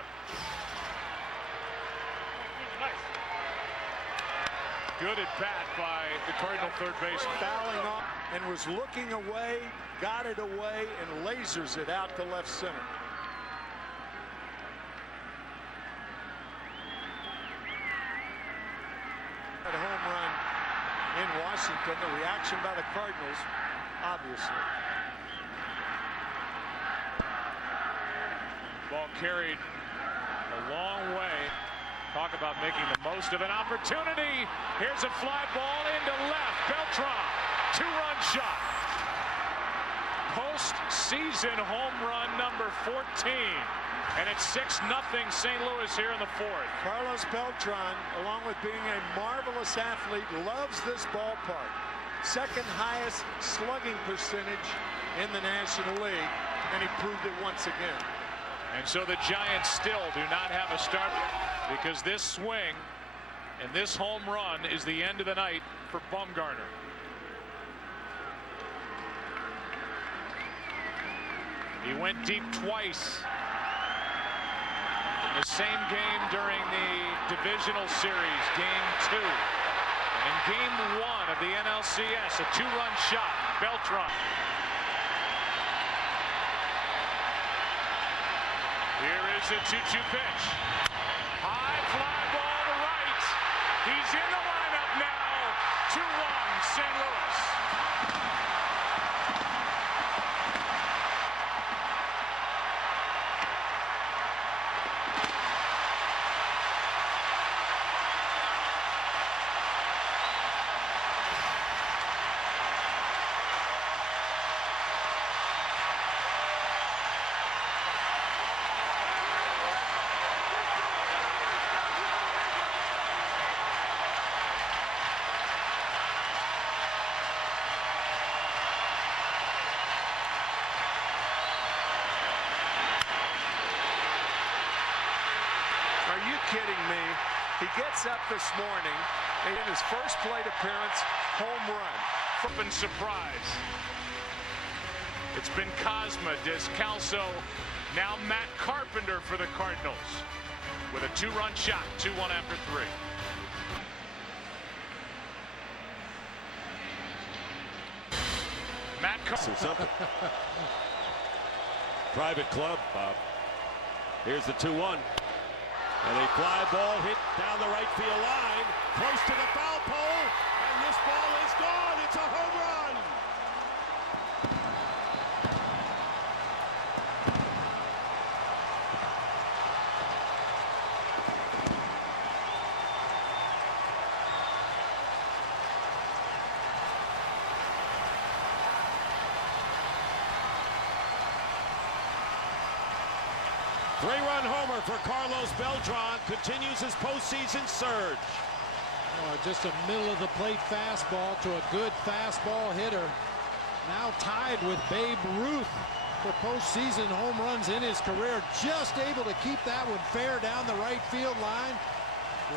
Good at bat by the Cardinal third baseman. Fouling off and was looking away, got it away, and lasers it out to left center. A home run in Washington. The reaction by the Cardinals, obviously. Ball carried a long way. Talk about making the most of an opportunity. Here's a fly ball into left. Beltran, 2-run shot. Postseason home run number 14. And it's 6-0 St. Louis here in the 4th. Carlos Beltran, along with being a marvelous athlete, loves this ballpark. Second highest slugging percentage in the National League, and he proved it once again. And so the Giants still do not have a start, because this swing and this home run is the end of the night for Bumgarner. He went deep twice in the same game during the divisional series, game 2. And in game 1 of the NLCS, a 2-run shot, Beltran. Here is a 2-2 pitch. High fly ball to right. He's in the lineup now. 2-1 St. Louis. Are you kidding me? He gets up this morning, and in his first plate appearance, home run. Open surprise. It's been Kozma, Descalso, now Matt Carpenter for the Cardinals with a 2-run shot, 2-1 after 3. Matt Carpenter. Private club, Bob. Here's the 2-1. And a fly ball hit down the right field line, close to the foul pole, and this ball is gone. It's a home run. Three-run homer for Carlos Beltran, continues his postseason surge. Oh, just a middle-of-the-plate fastball to a good fastball hitter. Now tied with Babe Ruth for postseason home runs in his career. Just able to keep that one fair down the right field line.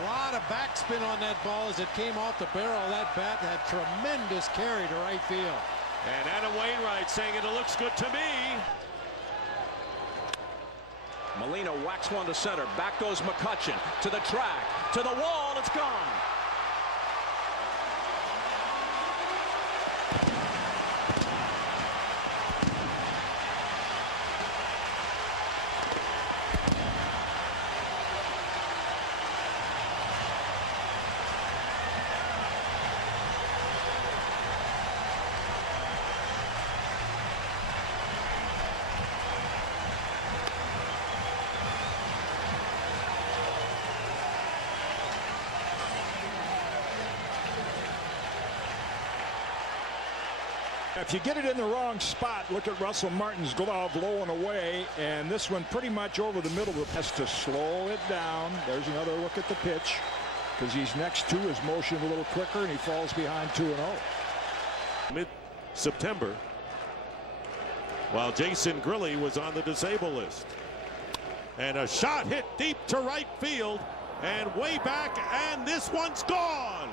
A lot of backspin on that ball as it came off the barrel of that bat. Had tremendous carry to right field. And Adam Wainwright saying it looks good to me. Molina whacks one to center. Back goes McCutchen to the track, to the wall, and it's gone. If you get it in the wrong spot, look at Russell Martin's glove low and away, and this one pretty much over the middle. Has to slow it down. There's another look at the pitch, because he's next to his motion a little quicker, and he falls behind 2-0. Mid-September, while Jason Grilli was on the disabled list. And a shot hit deep to right field and way back, and this one's gone.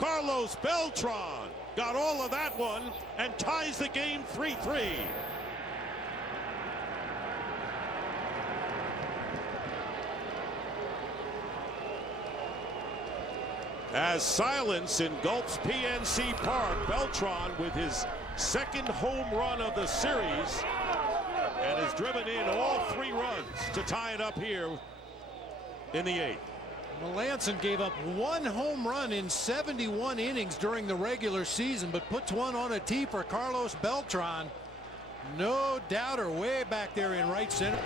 Carlos Beltran got all of that one and ties the game 3-3. As silence engulfs PNC Park, Beltran with his second home run of the series and has driven in all 3 runs to tie it up here in the 8th. Melanson gave up 1 home run in 71 innings during the regular season, but puts one on a tee for Carlos Beltran. No doubter, way back there in right center.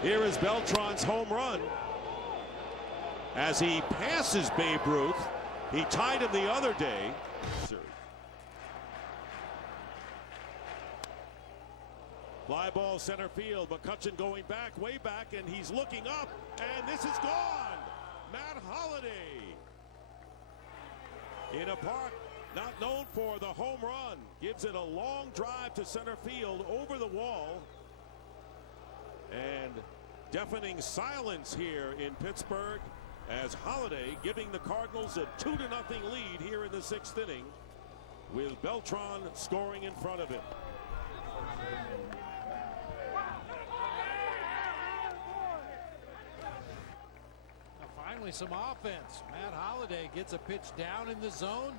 Here is Beltran's home run. As he passes Babe Ruth, he tied him the other day. Fly ball center field. McCutchen going back, way back, and he's looking up, and this is gone. Matt Holliday in a park not known for the home run, gives it a long drive to center field over the wall, and deafening silence here in Pittsburgh as Holliday giving the Cardinals a 2-0 lead here in the 6th inning, with Beltran scoring in front of him. Finally some offense. Matt Holliday gets a pitch down in the zone.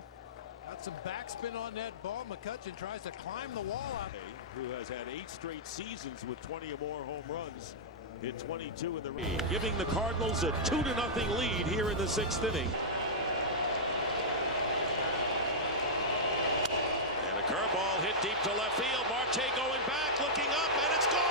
Got some backspin on that ball. McCutchen tries to climb the wall out. Who has had 8 straight seasons with 20 or more home runs. Hit 22 in the lead, giving the Cardinals a 2-0 lead here in the 6th inning. And a curveball hit deep to left field. Marte going back, looking up, and it's gone.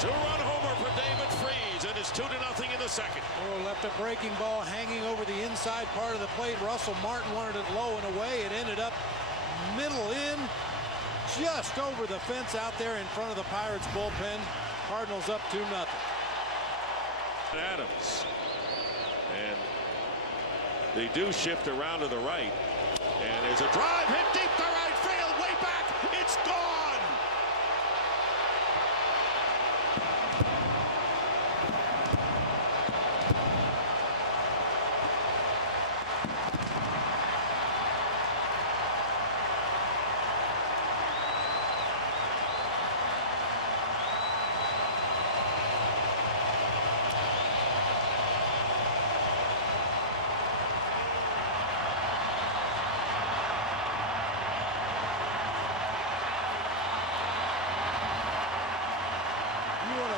Two-run homer for David Freese, and it's 2-0 in the 2nd. Oh, left a breaking ball hanging over the inside part of the plate. Russell Martin wanted it low and away. It ended up middle in, just over the fence out there in front of the Pirates bullpen. Cardinals up 2-0. Adams, and they do shift around to the right, and there's a drive hit deep to right field, way back. It's gone.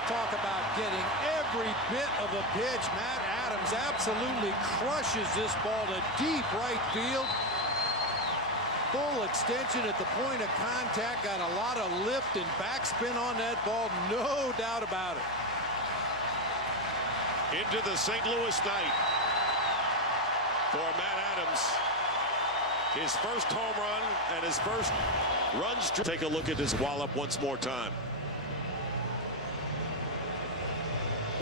Talk about getting every bit of a pitch. Matt Adams absolutely crushes this ball to deep right field. Full extension at the point of contact. Got a lot of lift and backspin on that ball. No doubt about it. Into the St. Louis night for Matt Adams. His first home run and his first runs. Take a look at this wallop once more time.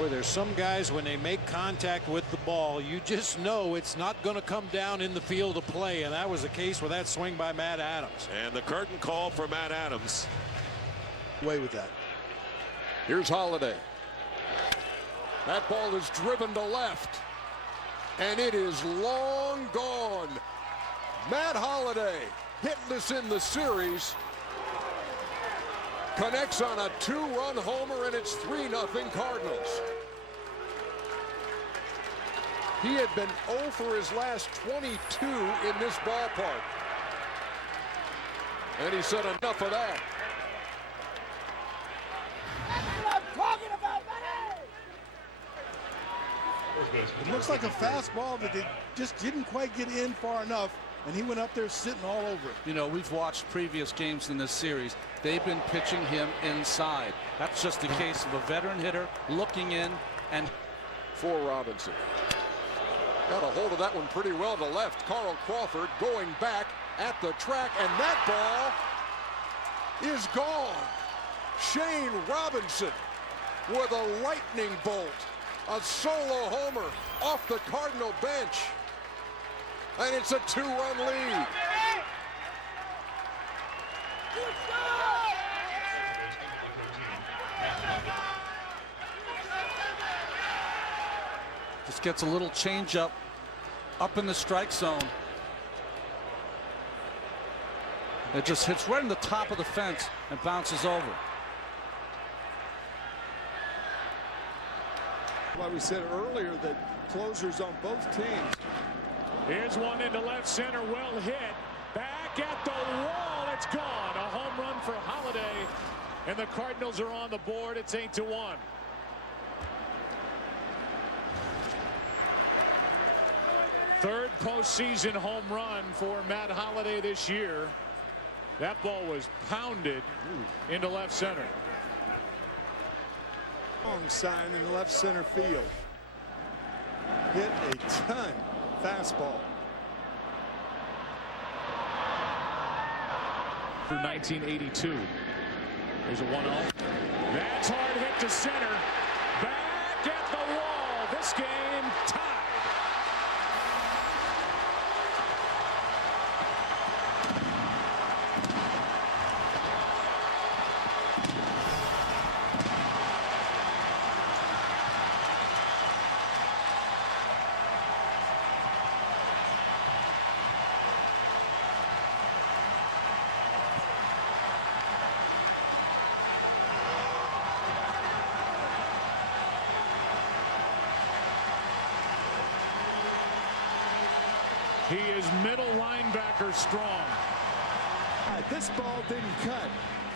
Boy, there's some guys, when they make contact with the ball, you just know it's not going to come down in the field of play, and that was the case with that swing by Matt Adams. And the curtain call for Matt Adams. Away with that. Here's Holliday. That ball is driven to left, and it is long gone. Matt Holliday, hitless in the series, connects on a 2-run homer, and it's 3-0 Cardinals. He had been 0 for his last 22 in this ballpark. And he said enough of that. It looks like a fastball that they just didn't quite get in far enough, and he went up there sitting all over it. You know, we've watched previous games in this series. They've been pitching him inside. That's just the case of a veteran hitter looking in and for Robinson. Got a hold of that one pretty well to left. Carl Crawford going back at the track, and that ball is gone. Shane Robinson with a lightning bolt. A solo homer off the Cardinal bench. And it's a 2-run lead. just gets a little changeup up in the strike zone. It just hits right in the top of the fence and bounces over. Why we said earlier that closers on both teams. Here's one into left center, well hit. Back at the wall, it's gone. A home run for Holliday, and the Cardinals are on the board. It's 8-1. Third postseason home run for Matt Holliday this year. That ball was pounded into left center. Wong sign in the left center field. Hit a ton. Fastball. For 1982. There's a 1-0. That's hard hit to center. Back at the wall. This game tied. He is middle linebacker strong. This ball didn't cut.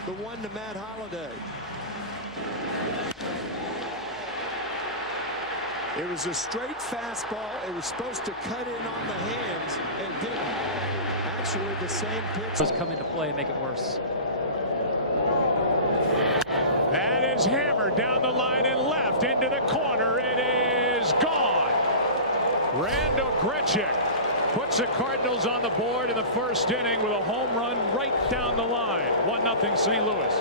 The one to Matt Holliday. It was a straight fastball. It was supposed to cut in on the hands and didn't. Actually, the same pitch was coming to play and make it worse. That is hammered down the line and left into the corner. It is gone. Randall Grichuk puts the Cardinals on the board in the first inning with a home run right down the line. 1-0 St. Louis.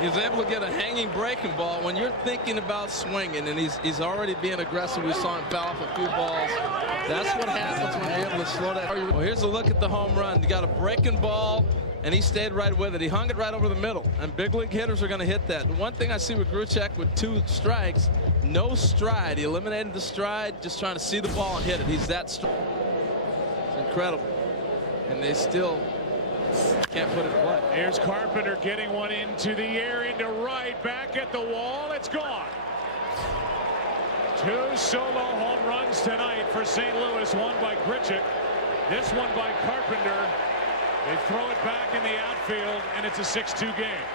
He was able to get a hanging breaking ball when you're thinking about swinging, and he's already being aggressive. We saw him foul off a few balls. That's what happens when you're able to slow that. Well, here's a look at the home run. He got a breaking ball, and he stayed right with it. He hung it right over the middle, and big league hitters are going to hit that. The one thing I see with Grichuk with 2 strikes, no stride. He eliminated the stride, just trying to see the ball and hit it. He's that strong. It's incredible. And they still can't put it in play. Here's Carpenter getting one into the air, into right, back at the wall. It's gone. 2 solo home runs tonight for St. Louis, one by Grichuk, this one by Carpenter. They throw it back in the outfield, and it's a 6-2 game.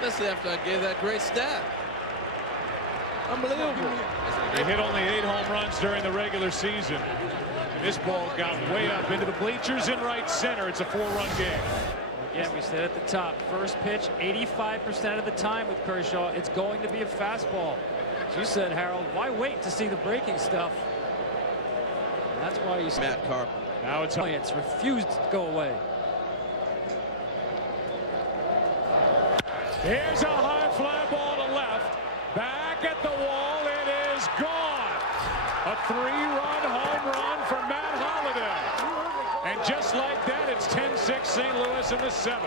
Especially after I gave that great stat. Unbelievable. They hit only 8 home runs during the regular season. And this ball got way up into the bleachers in right center. It's a 4-run game. Yeah, we said at the top, first pitch 85% of the time with Kershaw, it's going to be a fastball. As you said, Harold, why wait to see the breaking stuff? And that's why you see Matt Carpenter. Now it's refused to go away. Here's a high fly ball to left. Back at the wall. It is gone. A 3-run home run for Matt Holliday. And just like that, it's 10-6 St. Louis in the 7th.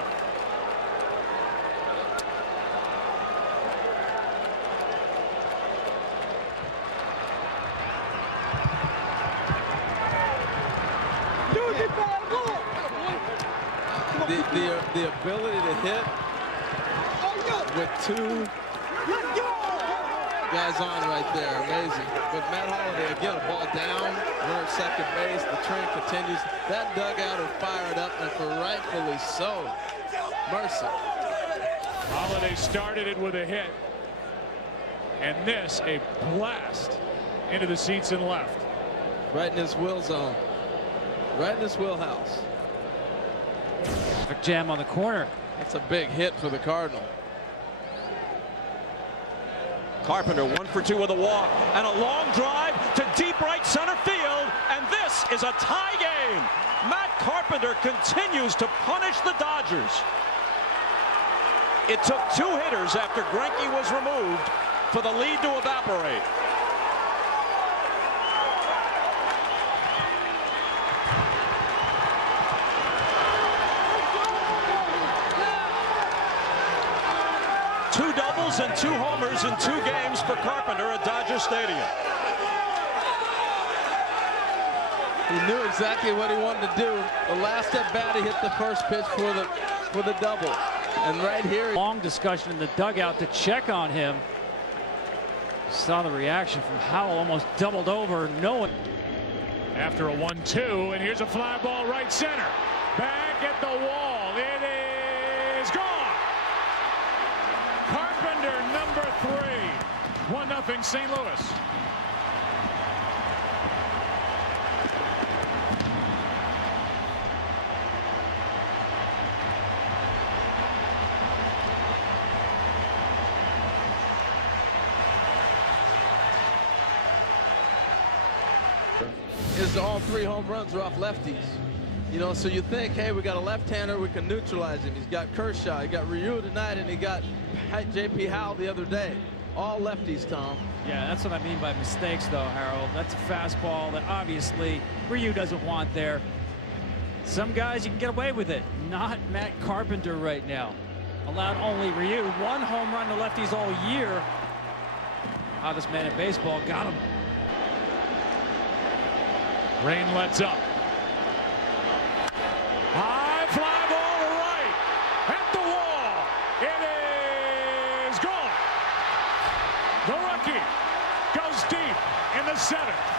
The ability to hit with 2 guys on right there, amazing. But Matt Holliday, again, a ball down, runner at second base, the train continues. That dugout is fired up, and for rightfully so. Mercy. Holliday started it with a hit, and this a blast into the seats and left. Right in his wheel zone, right in his wheelhouse. Jam on the corner. That's a big hit for the Cardinal. Carpenter 1 for 2 with a walk and a long drive to deep right center field, and this is a tie game. Matt Carpenter continues to punish the Dodgers. It took 2 hitters after Greinke was removed for the lead to evaporate. Two doubles and 2 homers in 2 games for Carpenter at Dodger Stadium. He knew exactly what he wanted to do. The last at bat, he hit the first pitch for the double. And right here, long discussion in the dugout to check on him. Saw the reaction from Howell, almost doubled over. No. After a 1-2, and here's a fly ball right center. Back at the wall. It is gone. Carpenter, number 3. 1-0 St. Louis. Is all 3 home runs are off lefties. You know, so you think, hey, we got a left-hander, we can neutralize him. He's got Kershaw, he got Ryu tonight, and he got J.P. Howell the other day. All lefties, Tom. Yeah, that's what I mean by mistakes, though, Harold. That's a fastball that obviously Ryu doesn't want there. Some guys, you can get away with it. Not Matt Carpenter right now. Allowed only Ryu 1 home run to lefties all year. Hottest man in baseball, got him. Rain lets up. High fly ball to right. At the wall. It is gone. The rookie goes deep in the 7th.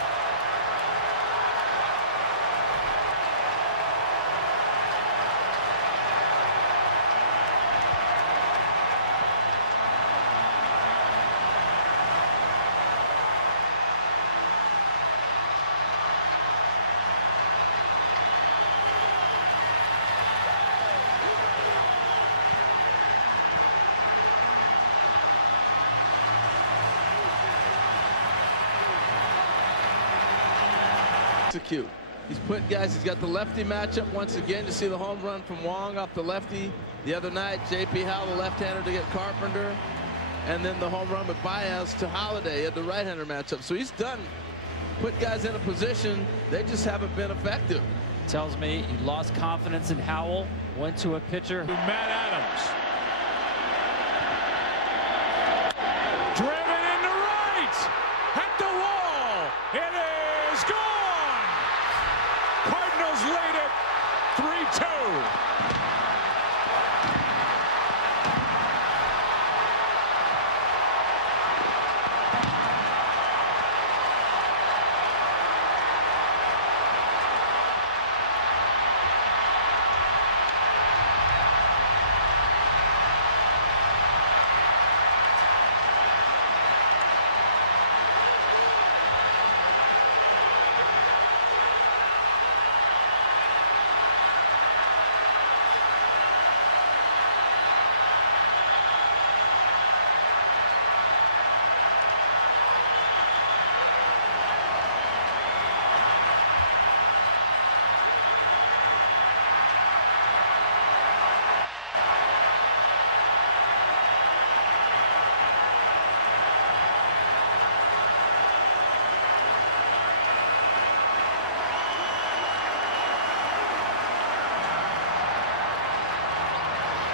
Execute. He's put guys, he's got the lefty matchup once again. You see the home run from Wong off the lefty the other night. J.P. Howell, the left-hander, to get Carpenter. And then the home run with Baez to Holliday at the right-hander matchup. So he's done, put guys in a position, they just haven't been effective. Tells me he lost confidence in Howell, went to a pitcher. Matt Adams. Driven into right. At the wall. It is gone. Cardinals lead it 3-2.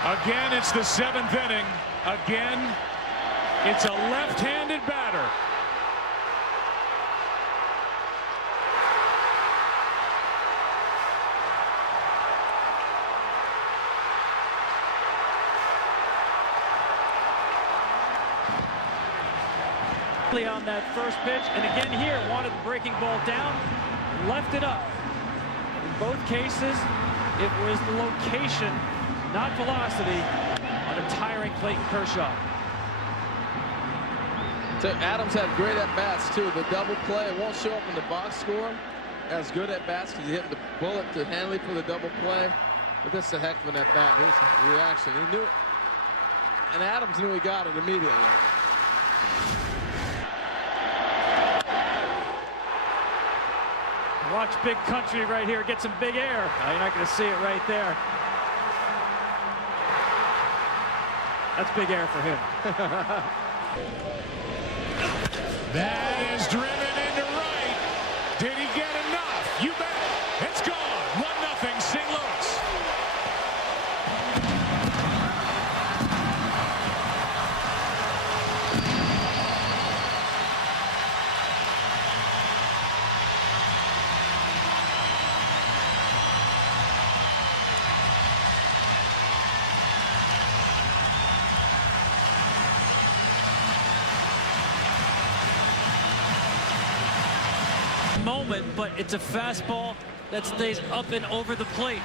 Again, it's the 7th inning. Again, it's a left-handed batter. On that first pitch, and again here wanted the breaking ball down, left it up. In both cases, it was the location, not velocity, on a tiring Clayton Kershaw. So Adams had great at-bats too. The double play, it won't show up in the box score as good at-bats because he hit the bullet to Hanley for the double play. But this is a heck of an at-bat. Here's the reaction. He knew it. And Adams knew he got it immediately. Watch Big Country right here get some big air. You're not going to see it right there. That's big air for him. That is driven into right. Did he get enough? You bet. It's gone. 1-0 St. Louis. Moment, but it's a fastball that stays up and over the plate.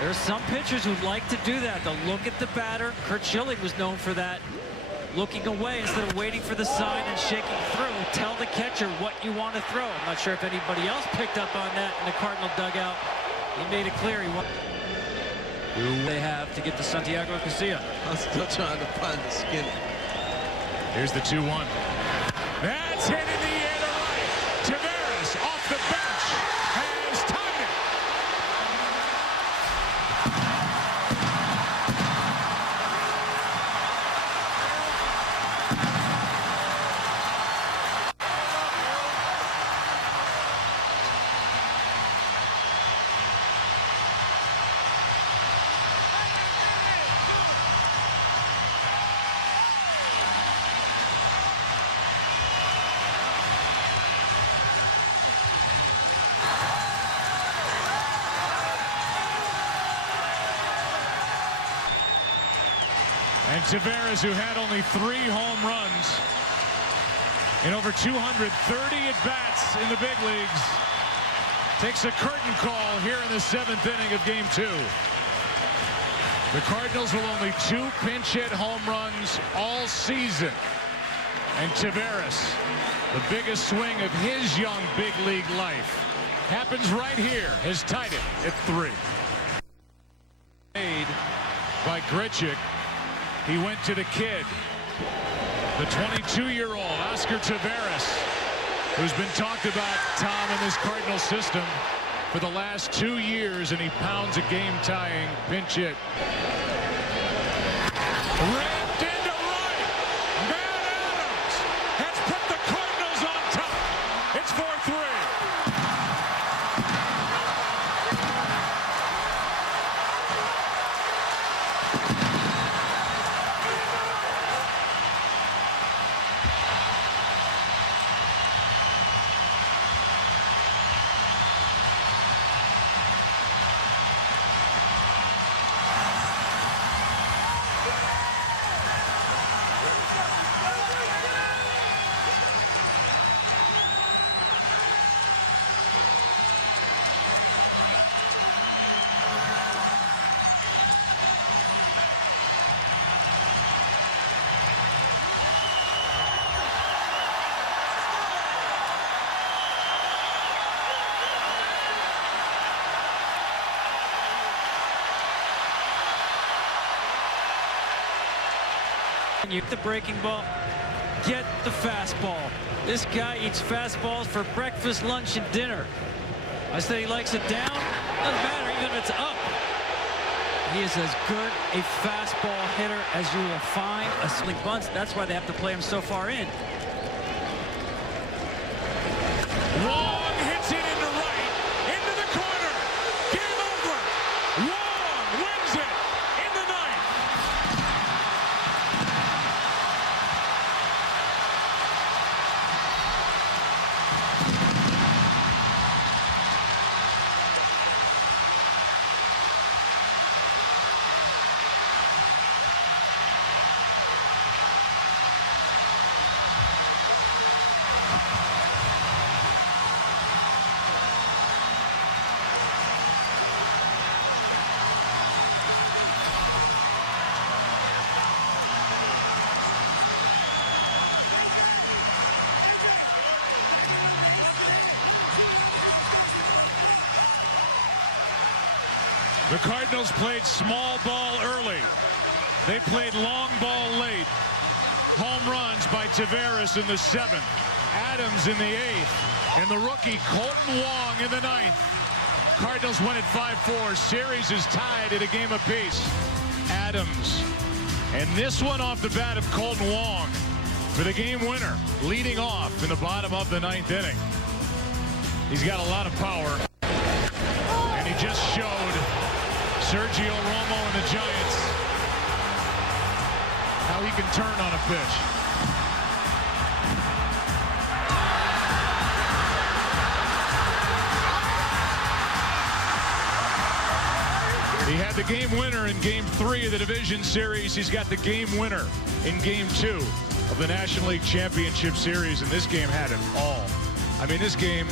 There's some pitchers who like to do that. They'll look at the batter. Kurt Schilling was known for that. Looking away instead of waiting for the sign and shaking through. Tell the catcher what you want to throw. I'm not sure if anybody else picked up on that in the Cardinal dugout. He made it clear he wanted. They have to get to Santiago Casilla. I'm still trying to find the skinny. Here's the 2-1. That's hit in the air to right. Taveras off the bench has tied it. And Taveras, who had only 3 home runs in over 230 at-bats in the big leagues, takes a curtain call here in the 7th inning of Game 2. The Cardinals with only 2 pinch hit home runs all season. And Taveras, the biggest swing of his young big league life, happens right here, has tied it at 3. Made by Grichuk. He went to the kid, the 22-year-old Oscar Taveras, who's been talked about, Tom, in this Cardinals system for the last 2 years, and he pounds a game-tying pinch hit. Ripped into right. Matt Adams has put the Cardinals on top. It's 4-3. You get the breaking ball, get the fastball. This guy eats fastballs for breakfast, lunch, and dinner. I said he likes it down. Doesn't matter, even if it's up. He is as good a fastball hitter as you will find. A slick bunts. That's why they have to play him so far in. Wong hits it into right, into the corner. Game over. Wong wins it in the 9th. The Cardinals played small ball early. They played long ball late. Home runs by Taveras in the 7th, Adams in the 8th, and the rookie Kolten Wong in the 9th. Cardinals win at 5-4. Series is tied at a game apiece. Adams, and this one off the bat of Kolten Wong for the game winner, leading off in the bottom of the 9th inning. He's got a lot of power, and he just showed Sergio Romo and the Giants how he can turn on a pitch. He had the game winner in Game 3 of the Division Series. He's got the game winner in Game 2 of the National League Championship Series, and this game had it all. I mean, this game,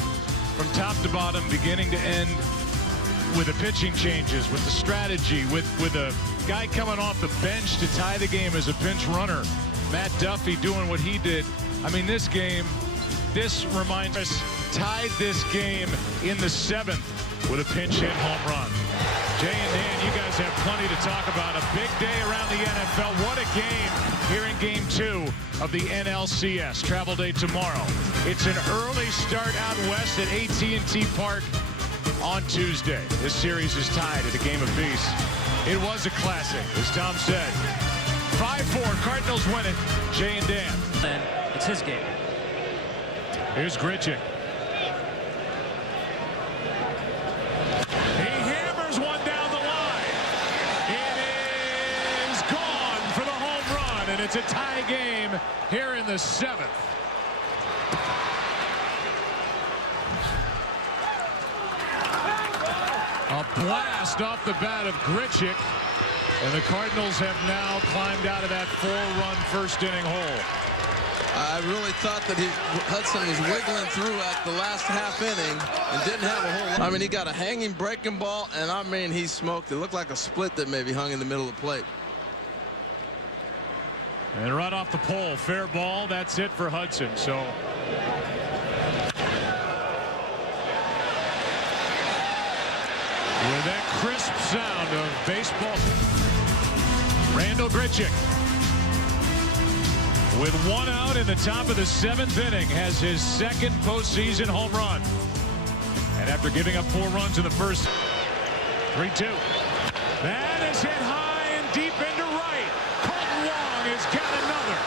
from top to bottom, beginning to end, with the pitching changes, with the strategy, with a guy coming off the bench to tie the game as a pinch runner, Matt Duffy doing what he did. I mean, this game, this reminds us, tied this game in the 7th with a pinch hit home run. Jay and Dan, you guys have plenty to talk about. A big day around the NFL. What a game here in Game 2 of the NLCS. Travel day tomorrow. It's an early start out west at AT&T Park on Tuesday. This series is tied at a game apiece. It was a classic, as Tom said. 5-4, Cardinals win it. Jay and Dan. And it's his game. Here's Grichuk. He hammers one down the line. It is gone for the home run, and it's a tie game here in the 7th. A blast off the bat of Grichuk, and the Cardinals have now climbed out of that 4-run first inning hole. I really thought that Hudson was wiggling through at the last half inning and didn't have a whole lot. I mean, he got a hanging breaking ball, and I mean, he smoked. It looked like a split that maybe hung in the middle of the plate. And right off the pole, fair ball. That's it for Hudson. So with that crisp sound of baseball, Randall Grichuk, with one out in the top of the 7th inning, has his 2nd postseason home run. And after giving up 4 runs in the first, 3-2. That is hit high and deep into right. Kolten Wong has got another.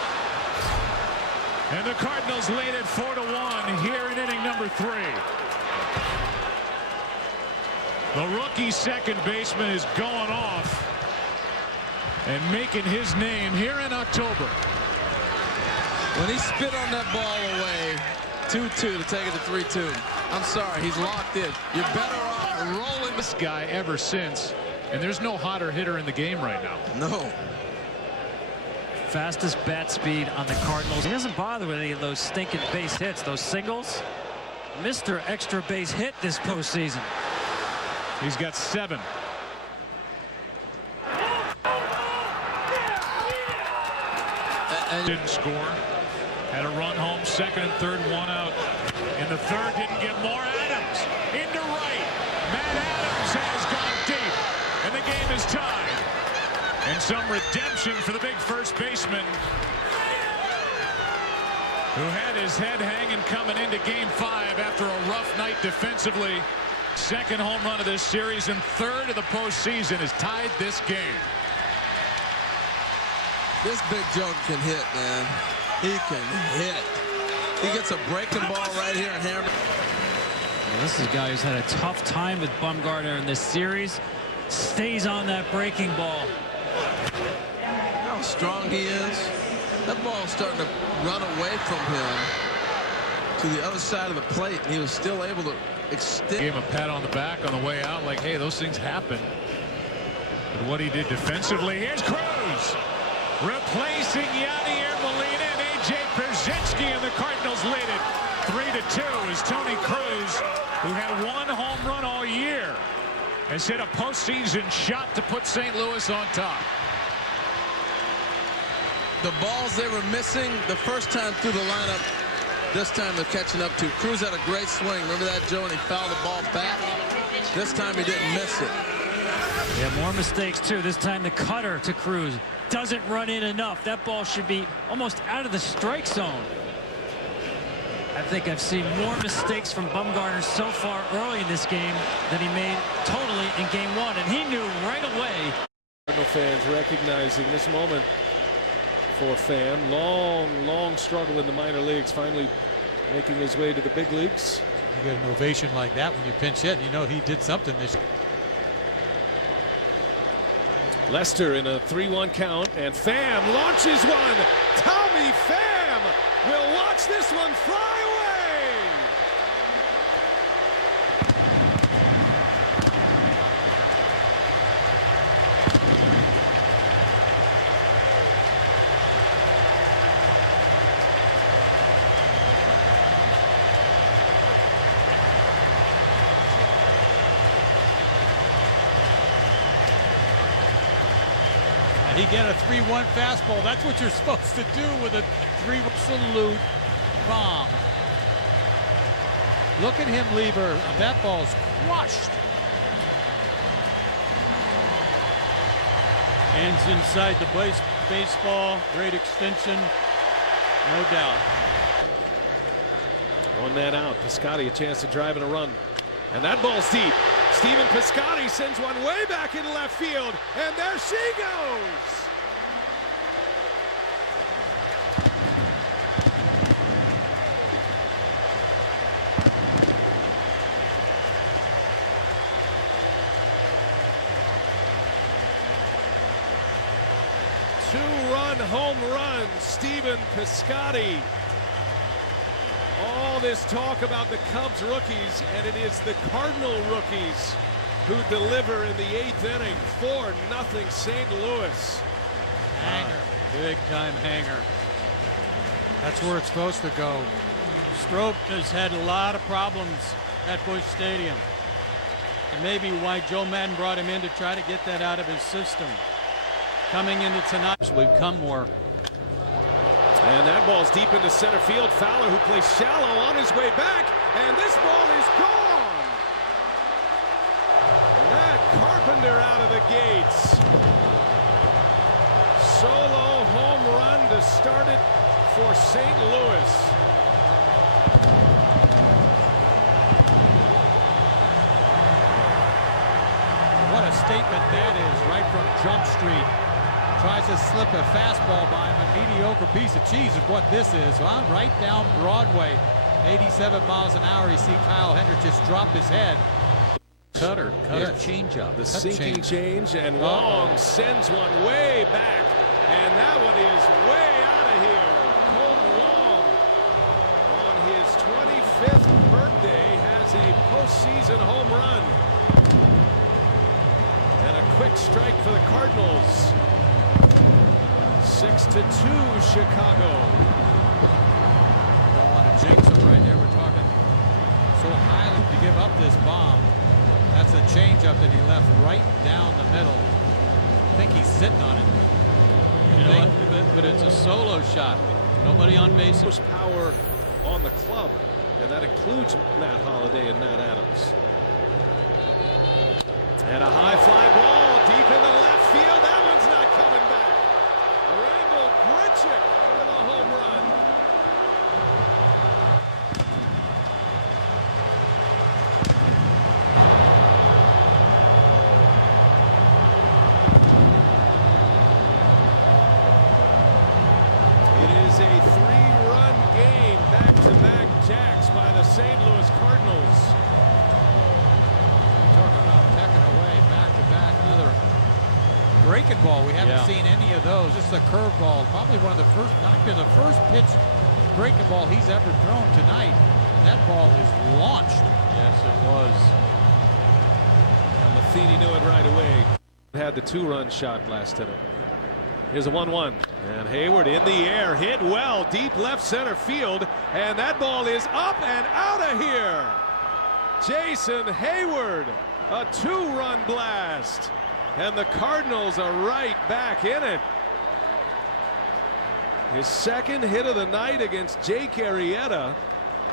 And the Cardinals lead it 4-1 here in inning number 3. The rookie second baseman is going off and making his name here in October. When he spit on that ball away, 2-2 to take it to 3-2. I'm sorry, he's locked in. You're better off rolling this guy ever since, and there's no hotter hitter in the game right now. No. Fastest bat speed on the Cardinals. He doesn't bother with any of those stinking base hits, those singles. Mr. Extra Base Hit this postseason. He's got 7. And didn't score. Had a run home, 2nd and 3rd, 1 out. In the 3rd, didn't get more. Adams into right. Matt Adams has gone deep, and the game is tied. And some redemption for the big first baseman, who had his head hanging coming into Game 5 after a rough night defensively. 2nd home run of this series and 3rd of the postseason has tied this game. This big joke can hit, man. He can hit. He gets a breaking ball right here and hammer. Well, this is a guy who's had a tough time with Bumgarner in this series. Stays on that breaking ball. How strong he is. That ball's starting to run away from him to the other side of the plate, and he was still able to extend. Gave him a pat on the back on the way out, like, hey, those things happen. But what he did defensively, here's Cruz replacing Yadier Molina and A.J. Pierzynski, and the Cardinals lead it 3-2 as Tony Cruz, who had 1 home run all year, has hit a postseason shot to put St. Louis on top. The balls they were missing the first time through the lineup, this time they're catching up to. Cruz had a great swing. Remember that, Joe? And he fouled the ball back. This time he didn't miss it. Yeah, more mistakes too. This time the cutter to Cruz doesn't run in enough. That ball should be almost out of the strike zone. I think I've seen more mistakes from Bumgarner so far early in this game than he made totally in game 1, and he knew right away. Cardinal fans recognizing this moment for Pham. Long struggle in the minor leagues, finally making his way to the big leagues. You get an ovation like that when you pinch hit. You know he did something this year. Lester in a 3-1 count, and Pham launches one. Tommy Pham will watch this one fly away. He get a 3-1 fastball. That's what you're supposed to do with a 3 absolute bomb. Look at him leave her. That ball's crushed. Hands inside the baseball. Great extension. No doubt. One man out. Piscotty a chance to drive in a run. And that ball's deep. Stephen Piscotty sends one way back in left field, and there she goes. Two-run home run, Stephen Piscotty. All this talk about the Cubs rookies, and it is the Cardinal rookies who deliver in the 8th inning. 4-0 St. Louis. Hanger. Big time hanger. That's where it's supposed to go. Strop has had a lot of problems at Busch Stadium. And maybe why Joe Madden brought him in to try to get that out of his system. Coming into tonight, we've come more. And that ball's deep into center field. Fowler, who plays shallow, on his way back, and this ball is gone. Matt Carpenter out of the gates. Solo home run to start it for St. Louis. What a statement that is, right from Jump Street. Tries to slip a fastball by him. A mediocre piece of cheese is what this is. Well, right down Broadway. 87 miles an hour. You see Kyle Hendricks just drop his head. Cutter changeup. The sinking change, and Wong sends one way back. And that one is way out of here. Colton Wong, on his 25th birthday, has a postseason home run. And a quick strike for the Cardinals. 6-2 Chicago. Don't want to jinx him right there. We're talking so highly to give up this bomb. That's a changeup that he left right down the middle. I think he's sitting on it. You know what? But it's a solo shot. Nobody on base. Most power on the club, and that includes Matt Holliday and Matt Adams. And a high fly ball deep in the left field. That one's not coming back. Grichuk with a home run. It is a 3-run game, back-to-back jacks by the St. Louis Cardinals. Talk about pecking away back-to-back. Another breaking ball. We haven't seen any of those. This is a curveball. Probably one of the first, not been the first pitch breaking ball he's ever thrown tonight. And that ball is launched. Yes, it was. And Matheny knew it right away. Had the 2-run shot last inning. Here's a 1-1. And Heyward in the air, hit well, deep left center field. And that ball is up and out of here. Jason Heyward, a 2-run blast. And the Cardinals are right back in it. His second hit of the night against Jake Arrieta,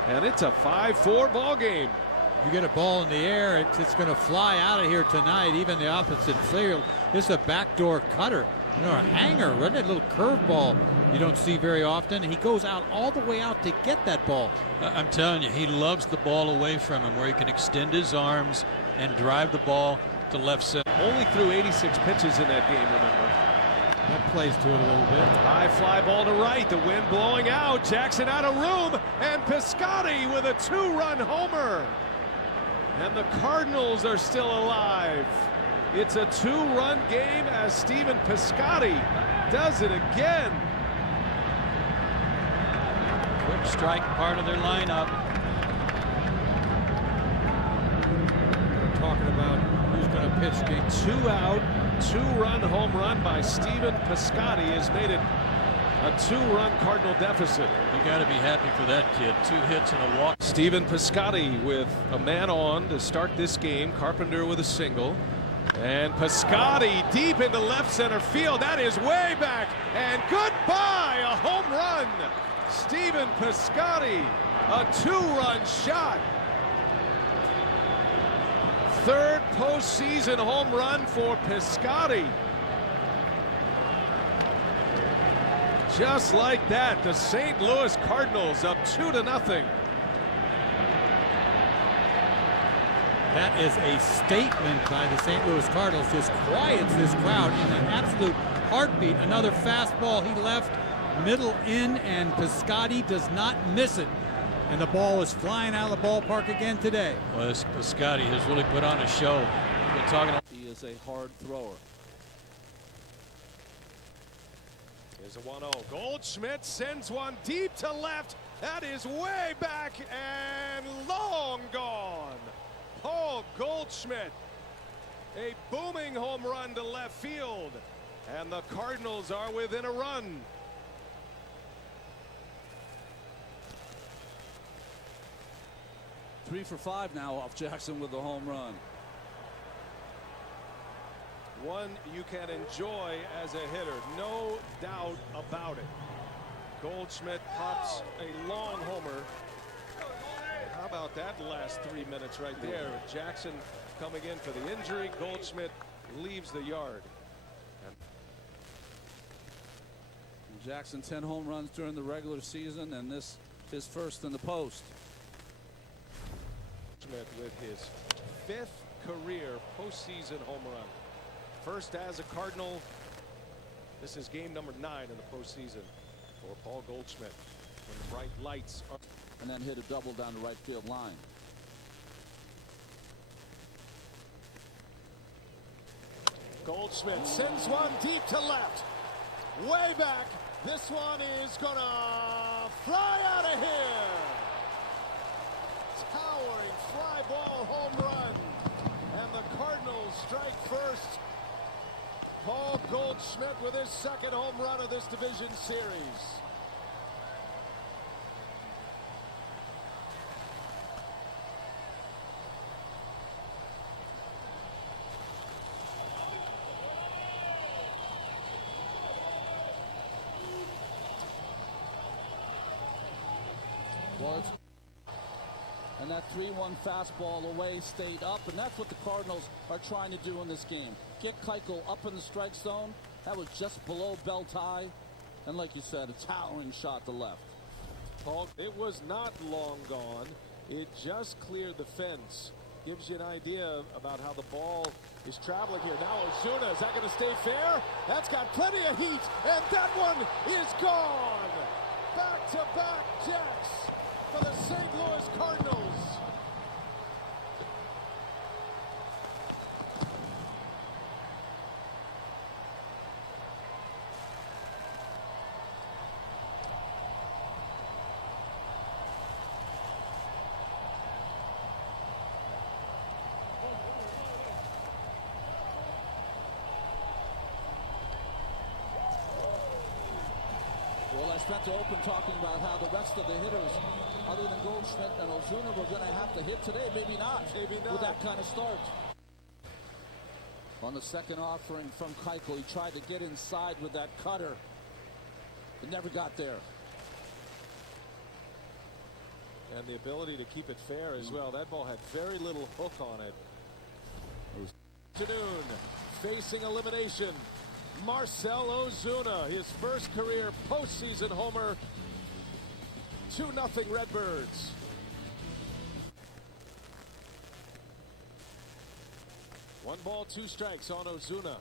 and it's a 5-4 ball game. You get a ball in the air, it's going to fly out of here tonight, even the opposite field. This is a backdoor cutter, a hanger, wasn't it? A little curveball you don't see very often. He goes out all the way out to get that ball. I'm telling you, he loves the ball away from him where he can extend his arms and drive the ball to left center. Only threw 86 pitches in that game, remember. That plays to it a little bit. High fly ball to right, the wind blowing out. Jackson out of room, and Piscotty with a 2-run homer. And the Cardinals are still alive. It's a 2-run game as Stephen Piscotty does it again. Quick strike part of their lineup. We're talking about who's going to pitch game. 2 out, 2-run home run by Stephen Piscotty has made it a 2-run Cardinal deficit. You got to be happy for that kid. 2 hits and a walk. Stephen Piscotty with a man on to start this game. Carpenter with a single. And Piscotty deep into left center field. That is way back. And goodbye, a home run. Stephen Piscotty, a 2-run shot. 3rd postseason home run for Piscotty. Just like that, the St. Louis Cardinals up 2-0. That is a statement by the St. Louis Cardinals. Just quiets this crowd in an absolute heartbeat. Another fastball he left middle in, and Piscotty does not miss it. And the ball is flying out of the ballpark again today. Well, this Piscotty has really put on a show. We've been talking about. He is a hard thrower. Here's a 1-0. Goldschmidt sends one deep to left. That is way back and long gone. Paul Goldschmidt. A booming home run to left field. And the Cardinals are within a run. Three for 5 now off Jackson with the home run. One you can enjoy as a hitter, no doubt about it. Goldschmidt pops a long homer. How about that last 3 minutes right there? Jackson coming in for the injury. Goldschmidt leaves the yard. Jackson 10 home runs during the regular season, and this his first in the post. With his 5th career postseason home run. First as a Cardinal. This is game number 9 in the postseason for Paul Goldschmidt. When the bright lights are. And then hit a double down the right field line. Goldschmidt sends one deep to left. Way back. This one is gonna fly out of here. Towering fly ball home run. And the Cardinals strike first. Paul Goldschmidt with his 2nd home run of this division series. And that 3-1 fastball away stayed up, and that's what the Cardinals are trying to do in this game. Get Keuchel up in the strike zone. That was just below belt high. And like you said, a towering shot to left. Paul, it was not long gone. It just cleared the fence. Gives you an idea about how the ball is traveling here. Now Ozuna, is that going to stay fair? That's got plenty of heat, and that one is gone. Back-to-back jacks for the St. Louis Cardinals. Well, I spent the open talking about how the rest of the hitters, other than Goldschmidt and Ozuna, were going to have to hit today. Maybe not. With that kind of start. On the second offering from Keuchel, he tried to get inside with that cutter. It never got there. And the ability to keep it fair as well. That ball had very little hook on it. Afternoon, facing elimination, Marcell Ozuna, his first career postseason homer. 2-0 Redbirds. One ball, 2 strikes on Ozuna.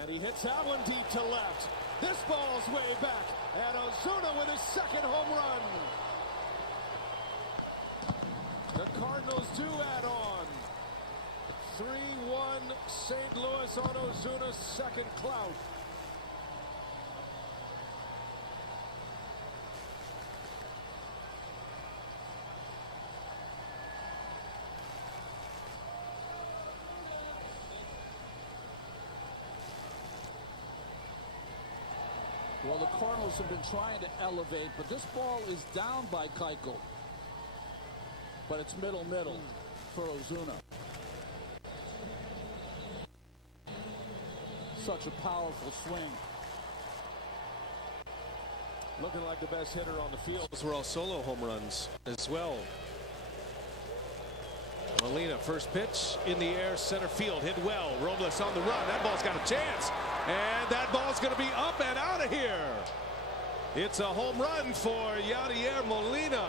And he hits that one deep to left. This ball's way back. And Ozuna with his second home run. The Cardinals do add on. 3-1 St. Louis on Ozuna's second clout. Well, the Cardinals have been trying to elevate, but this ball is down by Keuchel. But it's middle for Ozuna. Such a powerful swing. Looking like the best hitter on the field. Those were all solo home runs as well. Molina, first pitch in the air, center field, hit well. Robles on the run. That ball's got a chance. And that ball's going to be up and out of here. It's a home run for Yadier Molina.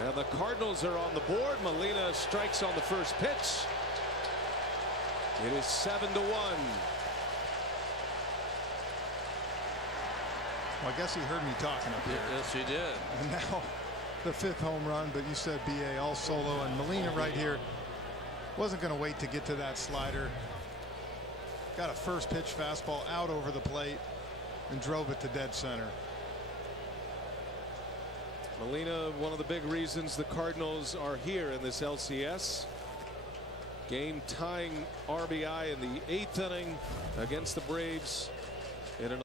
And the Cardinals are on the board. Molina strikes on the first pitch. It is 7-1. Well, I guess he heard me talking up here. Yes, he did. And now the 5th home run, but you said BA all solo, and Molina right here wasn't going to wait to get to that slider. Got a first pitch fastball out over the plate and drove it to dead center. Molina, one of the big reasons the Cardinals are here in this LCS. Game tying RBI in the 8th inning against the Braves in an